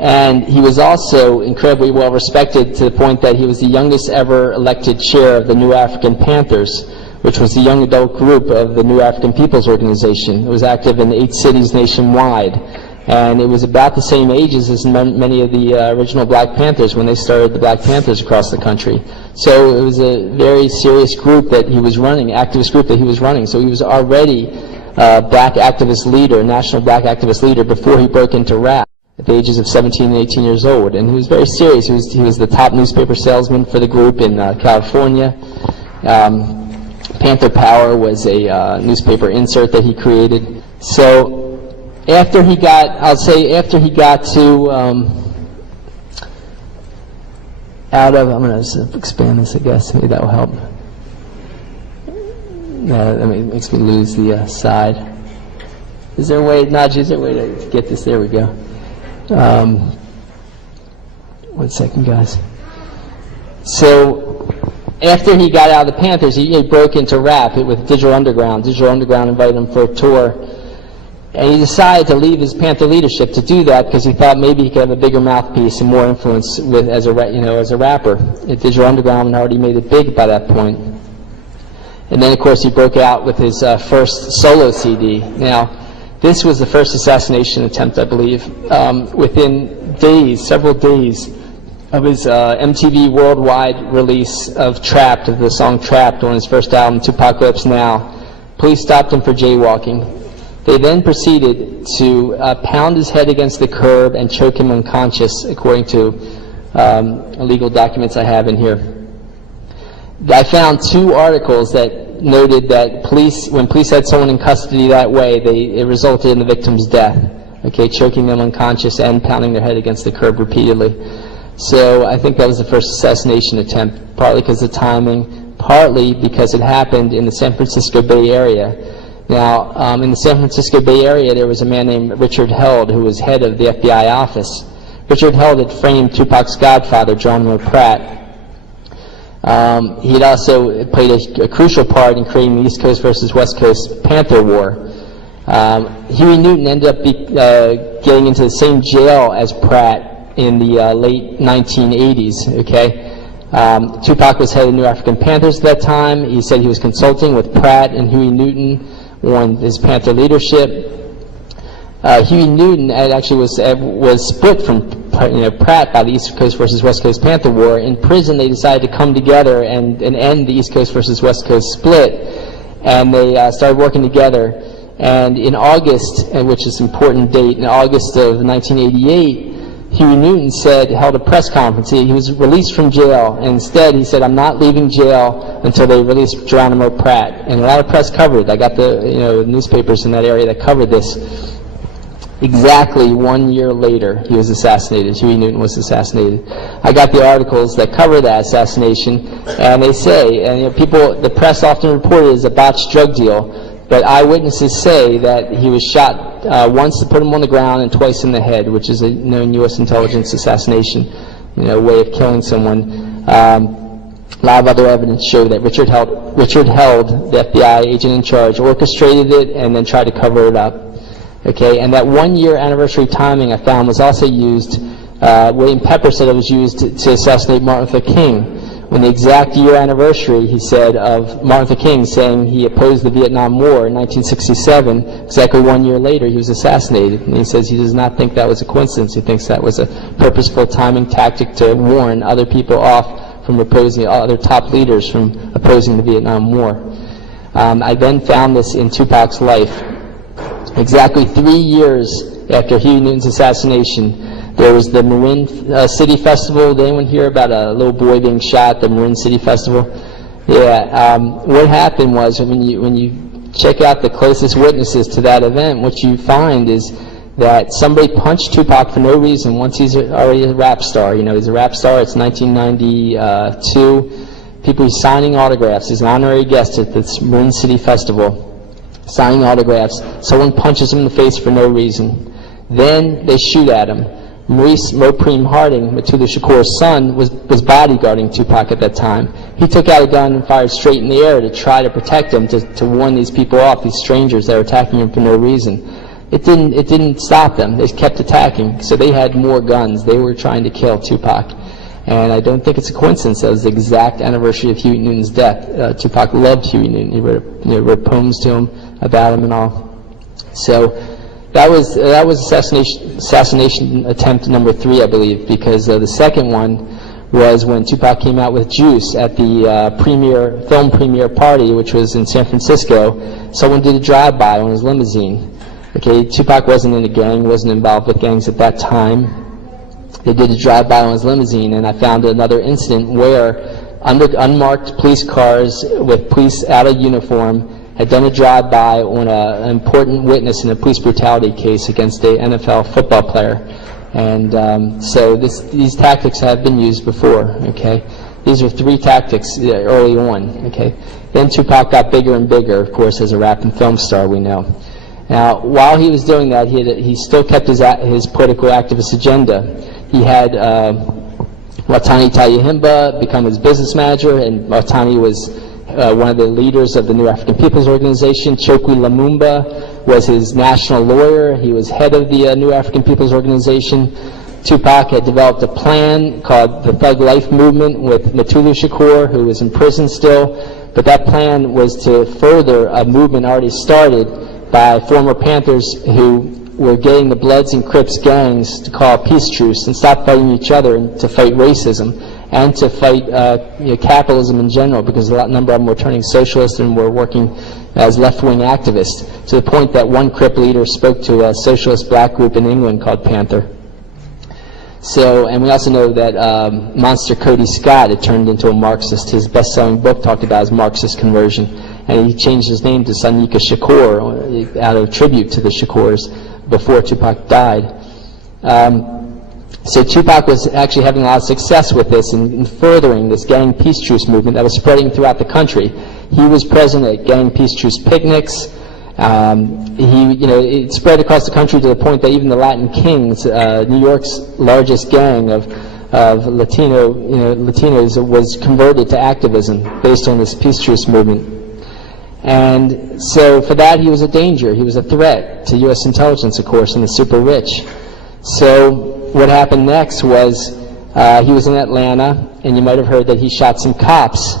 And he was also incredibly well respected to the point that he was the youngest ever elected chair of the New African Panthers, which was the young adult group of the New African People's Organization. It was active in 8 cities nationwide. And it was about the same ages as many of the original Black Panthers when they started the Black Panthers across the country. So it was a very serious group that he was running, activist group that he was running. So he was already a black activist leader, national black activist leader, before he broke into rap at the ages of 17 and 18 years old. And he was very serious. He was the top newspaper salesman for the group in California. Panther Power was a newspaper insert that he created. So after he got, to out of, I'm going to expand this, I guess, maybe that will help. It makes me lose the side. Is there a way, Najee, is there a way to get this? There we go. 1 second, guys. So after he got out of the Panthers, he broke into rap with Digital Underground. Digital Underground invited him for a tour. And he decided to leave his Panther leadership to do that because he thought maybe he could have a bigger mouthpiece and more influence as a rapper. Digital Underground had already made it big by that point. And then, of course, he broke out with his first solo CD. Now, this was the first assassination attempt, I believe. Within days, several days of his MTV worldwide release of Trapped, of the song Trapped on his first album, Tupacalypse Now, police stopped him for jaywalking. They then proceeded to pound his head against the curb and choke him unconscious, according to legal documents I have in here. I found 2 articles that noted that when police had someone in custody that way, it resulted in the victim's death. Okay, choking them unconscious and pounding their head against the curb repeatedly. So I think that was the first assassination attempt, partly because of timing, partly because it happened in the San Francisco Bay Area. Now, in the San Francisco Bay Area, there was a man named Richard Held who was head of the FBI office. Richard Held had framed Tupac's godfather, Geronimo Pratt. He had also played a crucial part in creating the East Coast versus West Coast Panther War. Huey Newton ended up getting into the same jail as Pratt in the late 1980s, okay? Tupac was head of New African Panthers at that time. He said he was consulting with Pratt and Huey Newton on his Panther leadership. Huey Newton actually was split from Pratt by the East Coast versus West Coast Panther War. In prison, they decided to come together and end the East Coast versus West Coast split, and they started working together. And in August, which is an important date, in August of 1988, Huey Newton held a press conference. He was released from jail, and instead he said, "I'm not leaving jail until they release Geronimo Pratt." And a lot of press covered it. I got the newspapers in that area that covered this. Exactly 1 year later, he was assassinated. Huey Newton was assassinated. I got the articles that cover that assassination, and they say, and the press often reported it as a botched drug deal, but eyewitnesses say that he was shot once to put him on the ground and twice in the head, which is a known U.S. intelligence assassination, way of killing someone. A lot of other evidence showed that Richard Held, the FBI agent in charge, orchestrated it and then tried to cover it up. Okay, and that 1 year anniversary timing I found was also used, William Pepper said it was used to assassinate Martin Luther King. When the exact year anniversary, he said, of Martin Luther King saying he opposed the Vietnam War in 1967, exactly 1 year later he was assassinated. And he says he does not think that was a coincidence. He thinks that was a purposeful timing tactic to warn other people off from opposing, other top leaders from opposing the Vietnam War. I then found this in Tupac's life. Exactly 3 years after Huey Newton's assassination, there was the Marin City Festival. Did anyone hear about a little boy being shot at the Marin City Festival? Yeah. What happened was when you check out the closest witnesses to that event, what you find is that somebody punched Tupac for no reason once he's already a rap star. He's a rap star. It's 1992. People signing autographs. He's an honorary guest at this Marin City Festival, signing autographs. Someone punches him in the face for no reason. Then they shoot at him. Maurice Mopreme Harding, Mutulu Shakur's son, was bodyguarding Tupac at that time. He took out a gun and fired straight in the air to try to protect him, to warn these people off, these strangers that were attacking him for no reason. It didn't stop them. They kept attacking. So they had more guns. They were trying to kill Tupac. And I don't think it's a coincidence that was the exact anniversary of Huey Newton's death. Tupac loved Huey Newton. He wrote poems to him, about him and all. So that was assassination attempt number 3, I believe, because the second one was when Tupac came out with Juice at the film premiere party, which was in San Francisco. Someone did a drive-by on his limousine. Okay, Tupac wasn't in a gang, wasn't involved with gangs at that time. They did a drive-by on his limousine, and I found another incident where unmarked police cars with police out of uniform had done a drive-by on an important witness in a police brutality case against a NFL football player. And so these tactics have been used before, okay? These are 3 tactics early on, okay? Then Tupac got bigger and bigger, of course, as a rap and film star, we know. Now, while he was doing that, he still kept his political activist agenda. He had Watani Tayahimba become his business manager, and Watani was one of the leaders of the New African People's Organization. Chokwe Lumumba was his national lawyer. He was head of the New African People's Organization. Tupac had developed a plan called the Thug Life Movement with Mutulu Shakur, who was in prison still. But that plan was to further a movement already started by former Panthers who were getting the Bloods and Crips gangs to call a peace truce and stop fighting each other and to fight racism and to fight capitalism in general, because a number of them were turning socialist and were working as left-wing activists, to the point that one Crip leader spoke to a socialist black group in England called Panther. So, and we also know that Monster Cody Scott had turned into a Marxist. His best-selling book talked about his Marxist conversion, and he changed his name to Sonika Shakur out of tribute to the Shakurs before Tupac died. So Tupac was actually having a lot of success with this and furthering this gang peace truce movement that was spreading throughout the country. He was present at gang peace truce picnics. It spread across the country to the point that even the Latin Kings, New York's largest gang of Latinos, was converted to activism based on this peace truce movement. And so for that, he was a danger. He was a threat to U.S. intelligence, of course, and the super rich. So what happened next was he was in Atlanta, and you might have heard that he shot some cops.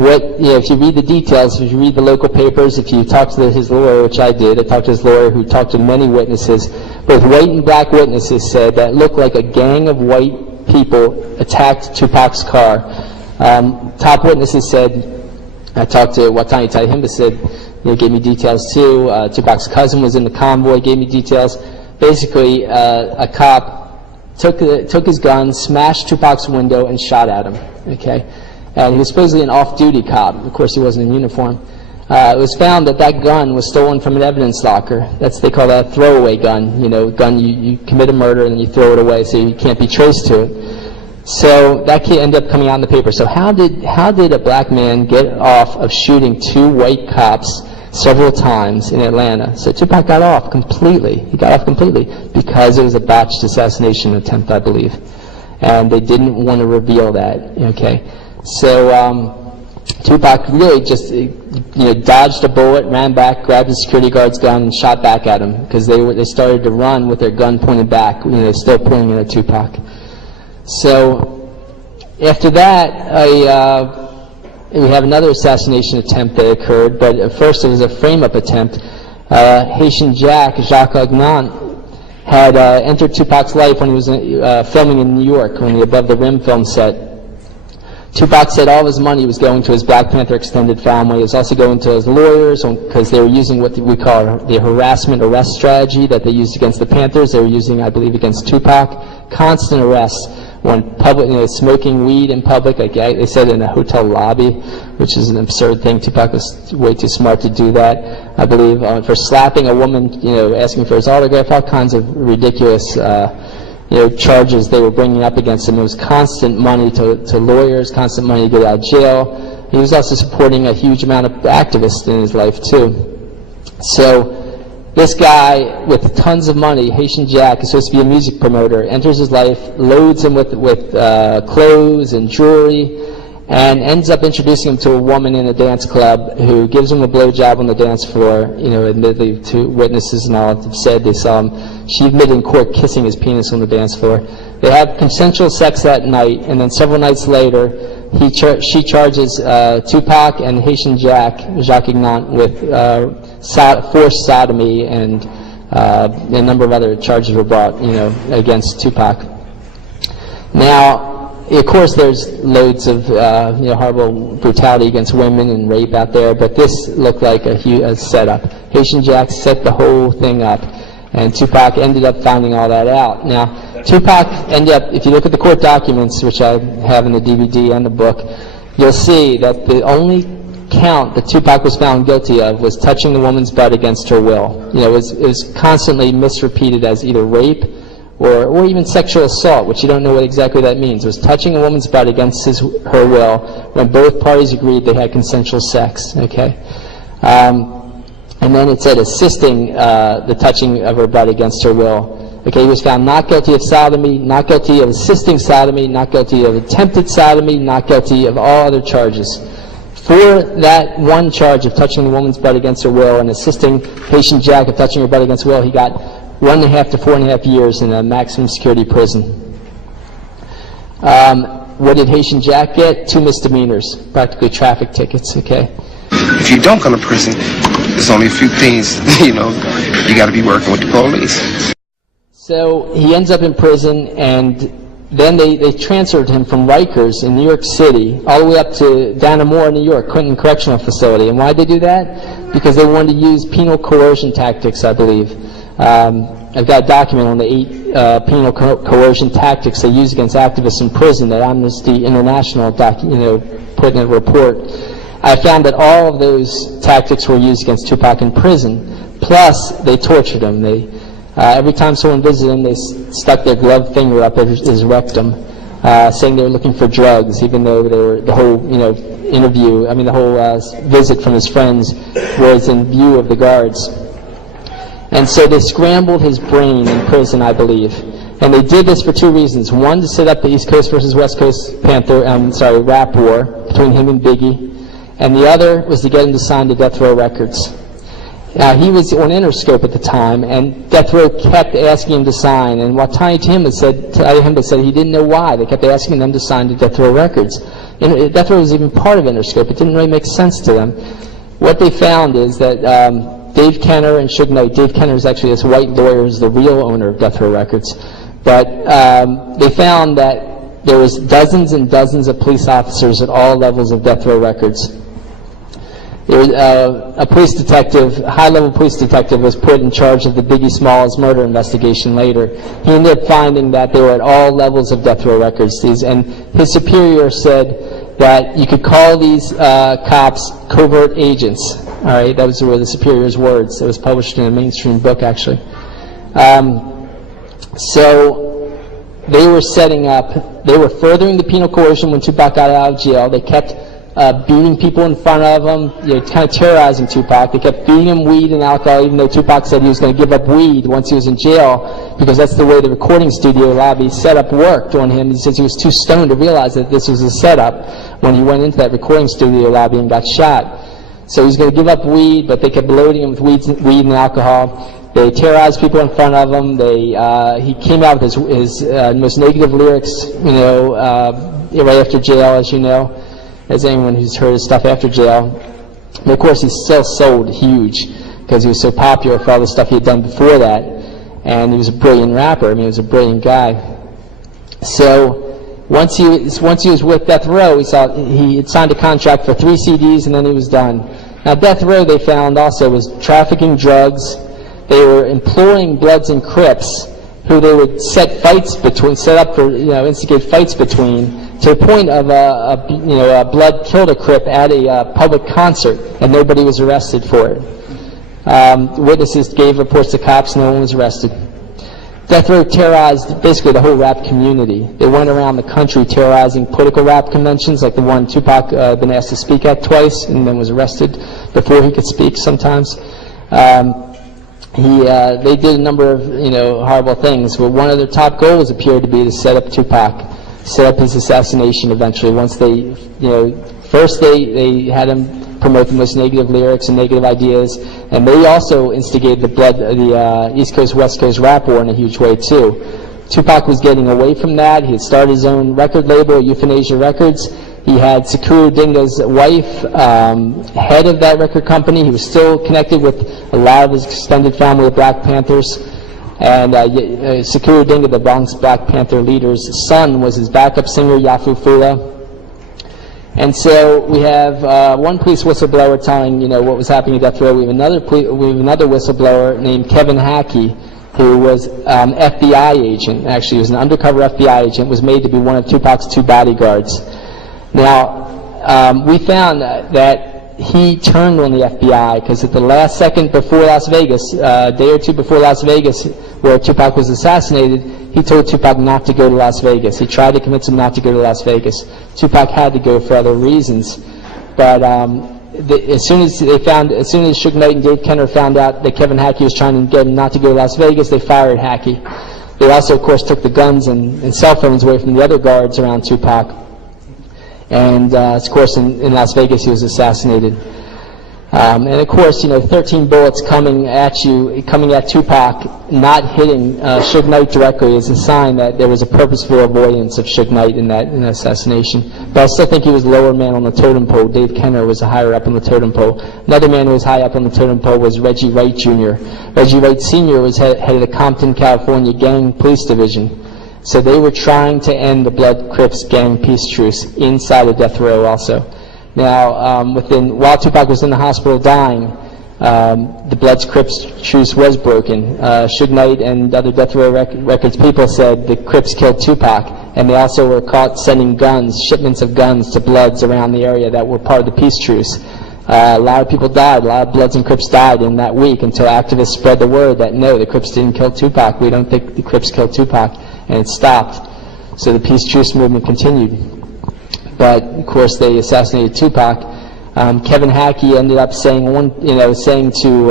If you read the details, if you read the local papers, if you talk to his lawyer, which I did, I talked to his lawyer who talked to many witnesses, both white and black witnesses said that it looked like a gang of white people attacked Tupac's car. Top witnesses said, I talked to Watani Taihimba, said, gave me details too. Tupac's cousin was in the convoy, gave me details. Basically, a cop took his gun, smashed Tupac's window, and shot at him. Okay. And he was supposedly an off-duty cop. Of course, he wasn't in uniform. It was found that that gun was stolen from an evidence locker. They call that a throwaway gun. Gun you commit a murder and then you throw it away so you can't be traced to it. So that ended up coming out in the paper. So how did a black man get off of shooting two white cops several times in Atlanta? So Tupac got off completely. He got off completely because it was a botched assassination attempt, I believe, and they didn't want to reveal that. Okay. So Tupac really just dodged a bullet, ran back, grabbed the security guard's gun, and shot back at him because they started to run with their gun pointed back, still pointing at Tupac. So after that, we have another assassination attempt that occurred, but at first it was a frame-up attempt. Haitian Jacques Agnant, had entered Tupac's life when he was filming in New York on the Above the Rim film set. Tupac said all of his money was going to his Black Panther extended family. It was also going to his lawyers because they were using what we call the harassment arrest strategy that they used against the Panthers. They were using, I believe, against Tupac. Constant arrests when public, smoking weed in public. Like they said in a hotel lobby, which is an absurd thing. Tupac was way too smart to do that. I believe for slapping a woman, asking for his autograph, all kinds of ridiculous charges they were bringing up against him. It was constant money to lawyers, constant money to get out of jail. He was also supporting a huge amount of activists in his life too. So this guy with tons of money, Haitian Jack, is supposed to be a music promoter, enters his life, loads him with clothes and jewelry, and ends up introducing him to a woman in a dance club who gives him a blowjob on the dance floor. Admittedly, two witnesses and all have said they saw him. She admitted in court kissing his penis on the dance floor. They have consensual sex that night, and then several nights later, she charges Tupac and Haitian Jacques Agnant with forced sodomy, and a number of other charges were brought, against Tupac. Now, of course, there's loads of horrible brutality against women and rape out there, but this looked like a setup. Haitian Jack set the whole thing up, and Tupac ended up finding all that out. Now, Tupac ended up, if you look at the court documents, which I have in the DVD and the book, you'll see that the only count that Tupac was found guilty of was touching the woman's butt against her will. It was constantly misrepeated as either rape or even sexual assault, which you don't know what exactly that means. It was touching a woman's butt against her will when both parties agreed they had consensual sex, okay? And then it said assisting the touching of her butt against her will. Okay, he was found not guilty of sodomy, not guilty of assisting sodomy, not guilty of attempted sodomy, not guilty of all other charges. For that one charge of touching the woman's butt against her will and assisting Haitian Jack of touching her butt against her will, he got 1.5 to 4.5 years in a maximum security prison. What did Haitian Jack get? 2 misdemeanors, practically traffic tickets, okay? If you don't go to prison, there's only a few things, you got to be working with the police. So he ends up in prison, and then they transferred him from Rikers in New York City all the way up to Dannemora, New York, Clinton Correctional Facility. And why did they do that? Because they wanted to use penal coercion tactics, I believe. I've got a document on the 8 penal coercion tactics they use against activists in prison that Amnesty International put in a report. I found that all of those tactics were used against Tupac in prison. Plus, they tortured him. They Every time someone visited him, they stuck their gloved finger up his rectum, saying they were looking for drugs, even though they were, the whole the whole visit from his friends was in view of the guards. And so they scrambled his brain in prison, I believe. And they did this for two reasons. One, to set up the East Coast versus West Coast rap war between him and Biggie. And the other was to get him to sign to Death Row Records. He was on Interscope at the time, and Death Row kept asking him to sign. And what Tiny Tim had said he didn't know why. They kept asking them to sign to Death Row Records. And Death Row was even part of Interscope. It didn't really make sense to them. What they found is that Dave Kenner and Suge Knight, Dave Kenner is actually this white lawyer, who's the real owner of Death Row Records. But they found that there was dozens and dozens of police officers at all levels of Death Row Records. There was, a police detective, high-level police detective, was put in charge of the Biggie Smalls murder investigation later. He ended up finding that they were at all levels of Death Row Records. And his superior said that you could call these cops covert agents. All right, that was the superior's words. It was published in a mainstream book, actually. So they were setting up, they were furthering the penal coercion when Tupac got out of jail. They kept beating people in front of him, kind of terrorizing Tupac. They kept feeding him weed and alcohol, even though Tupac said he was going to give up weed once he was in jail, because that's the way the recording studio lobby setup worked on him. He says he was too stoned to realize that this was a setup when he went into that recording studio lobby and got shot. So he was going to give up weed, but they kept loading him with weed and alcohol. They terrorized people in front of him. He came out with his most negative lyrics, right after jail, as you know, as anyone who's heard his stuff after jail. And of course, he still sold huge because he was so popular for all the stuff he had done before that. And he was a brilliant rapper. I mean, he was a brilliant guy. So once he was with Death Row, he had signed a contract for 3 CDs, and then he was done. Now, Death Row, they found also, was trafficking drugs. They were employing Bloods and Crips, who they would instigate fights between, to the point of a Blood killed a Crip at a public concert, and nobody was arrested for it. Witnesses gave reports to cops, no one was arrested. Death Row terrorized basically the whole rap community. They went around the country terrorizing political rap conventions, like the one Tupac had been asked to speak at twice and then was arrested before he could speak sometimes. They did a number of horrible things, but one of their top goals appeared to be to set up Tupac, set up his assassination eventually. Once they, first they had him promote the most negative lyrics and negative ideas, and they also instigated the East Coast West Coast rap war in a huge way too. Tupac was getting away from that. He had started his own record label, Euthanasia Records. He had Sakura Dinga's wife, head of that record company. He was still connected with a lot of his extended family of Black Panthers. And Sakura Dinga, the Bronx Black Panther leader's son, was his backup singer, Yafu Fula. And so we have one police whistleblower telling what was happening at Death Row. We have another whistleblower named Kevin Hackey, who was FBI agent. Actually, he was an undercover FBI agent. Was made to be one of Tupac's 2 bodyguards. Now, we found that he turned on the FBI because at the last second before Las Vegas, a day or two before Las Vegas, where Tupac was assassinated, he told Tupac not to go to Las Vegas. He tried to convince him not to go to Las Vegas. Tupac had to go for other reasons. But as soon as Suge Knight and Dave Kenner found out that Kevin Hackey was trying to get him not to go to Las Vegas, they fired Hackey. They also, of course, took the guns and cell phones away from the other guards around Tupac. And, of course, in Las Vegas, he was assassinated. And, of course, 13 bullets coming at Tupac, not hitting Suge Knight directly is a sign that there was a purposeful avoidance of Suge Knight in that assassination. But I still think he was the lower man on the totem pole. Dave Kenner was higher up on the totem pole. Another man who was high up on the totem pole was Reggie Wright Jr. Reggie Wright Sr. was head of the Compton, California Gang Police Division. So they were trying to end the Blood Crips gang peace truce inside of Death Row also. Now, while Tupac was in the hospital dying, the Blood Crips truce was broken. Suge Knight and other Death Row Records people said the Crips killed Tupac, and they also were caught sending shipments of guns to Bloods around the area that were part of the peace truce. A lot of people died. A lot of Bloods and Crips died in that week until activists spread the word that no, the Crips didn't kill Tupac. We don't think the Crips killed Tupac, and it stopped. So the peace truce movement continued. But of course, they assassinated Tupac. Kevin Hackey ended up saying to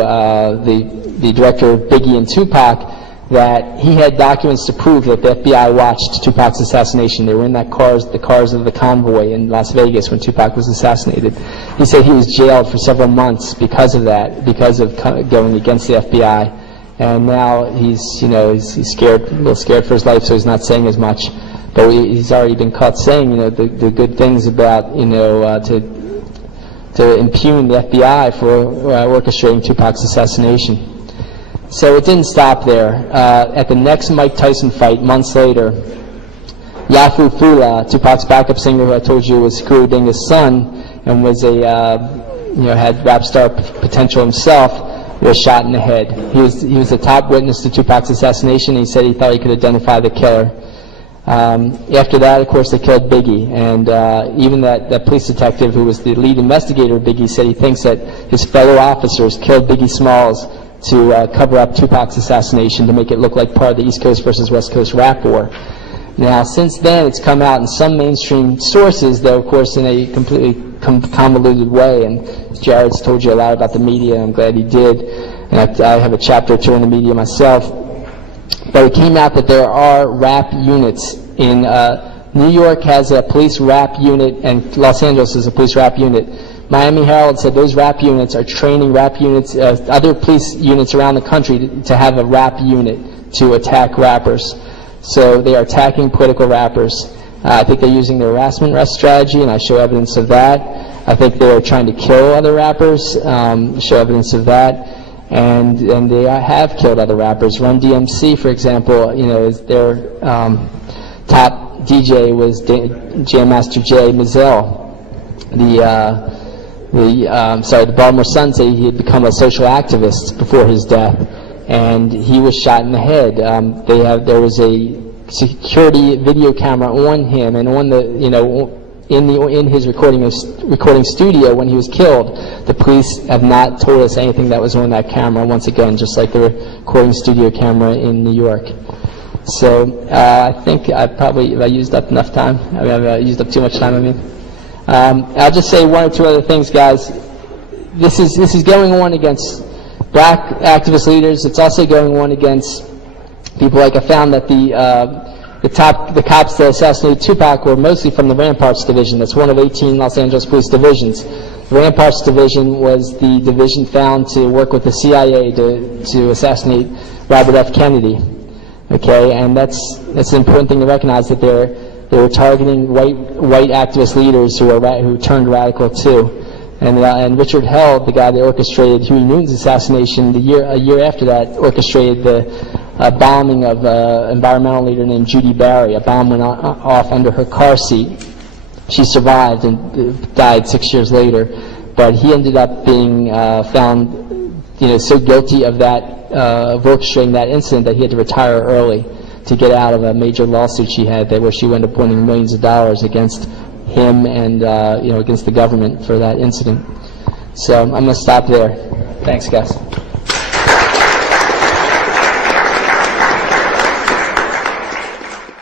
the director of Biggie and Tupac that he had documents to prove that the FBI watched Tupac's assassination. They were in the cars of the convoy in Las Vegas when Tupac was assassinated. He said he was jailed for several months because of that, because of going against the FBI. And now he's scared, a little scared for his life, so he's not saying as much. But he's already been caught saying, the good things about, to impugn the FBI for orchestrating Tupac's assassination. So it didn't stop there. At the next Mike Tyson fight, months later, Yafu Fula, Tupac's backup singer, who I told you was Screw Dinga's son and was had rap star potential himself, was shot in the head. He was the top witness to Tupac's assassination. And he said he thought he could identify the killer. After that, of course, they killed Biggie, and even that police detective who was the lead investigator of Biggie said he thinks that his fellow officers killed Biggie Smalls to cover up Tupac's assassination, to make it look like part of the East Coast versus West Coast rap war. Now, since then, it's come out in some mainstream sources, though, of course, in a completely convoluted way, and Jared's told you a lot about the media, and I'm glad he did, and I have a chapter or two in the media myself. But it came out that there are rap units in New York has a police rap unit, and Los Angeles is a police rap unit. Miami Herald said those rap units are training rap units, other police units around the country to have a rap unit to attack rappers. So they are attacking political rappers. I think they're using the harassment arrest strategy, and I show evidence of that. I think they're trying to kill other rappers, show evidence of that. And they have killed other rappers. Run DMC, for example, is their top DJ was Jam Master Jay Mizell. The Baltimore Sun say he had become a social activist before his death, and he was shot in the head. There was a security video camera on him, and on in his recording studio when he was killed. The police have not told us anything that was on that camera, once again, just like the recording studio camera in New York. So I think I used up enough time. I've used up too much time, I'll just say one or two other things, guys. This is going on against black activist leaders. It's also going on against people like I found that the cops that assassinated Tupac were mostly from the Ramparts Division. That's one of 18 Los Angeles police divisions. The Ramparts Division was the division found to work with the CIA to assassinate Robert F. Kennedy. Okay, and that's an important thing to recognize, that they were targeting white activist leaders who turned radical too. And Richard Held, the guy that orchestrated Huey Newton's assassination, a year after that, orchestrated the bombing of an environmental leader named Judy Barry. A bomb went off under her car seat. She survived and died 6 years later, but he ended up being found, so guilty of orchestrating that incident that he had to retire early to get out of a major lawsuit she had where she wound up winning millions of dollars against him and against the government for that incident. So I'm going to stop there. Thanks, guys.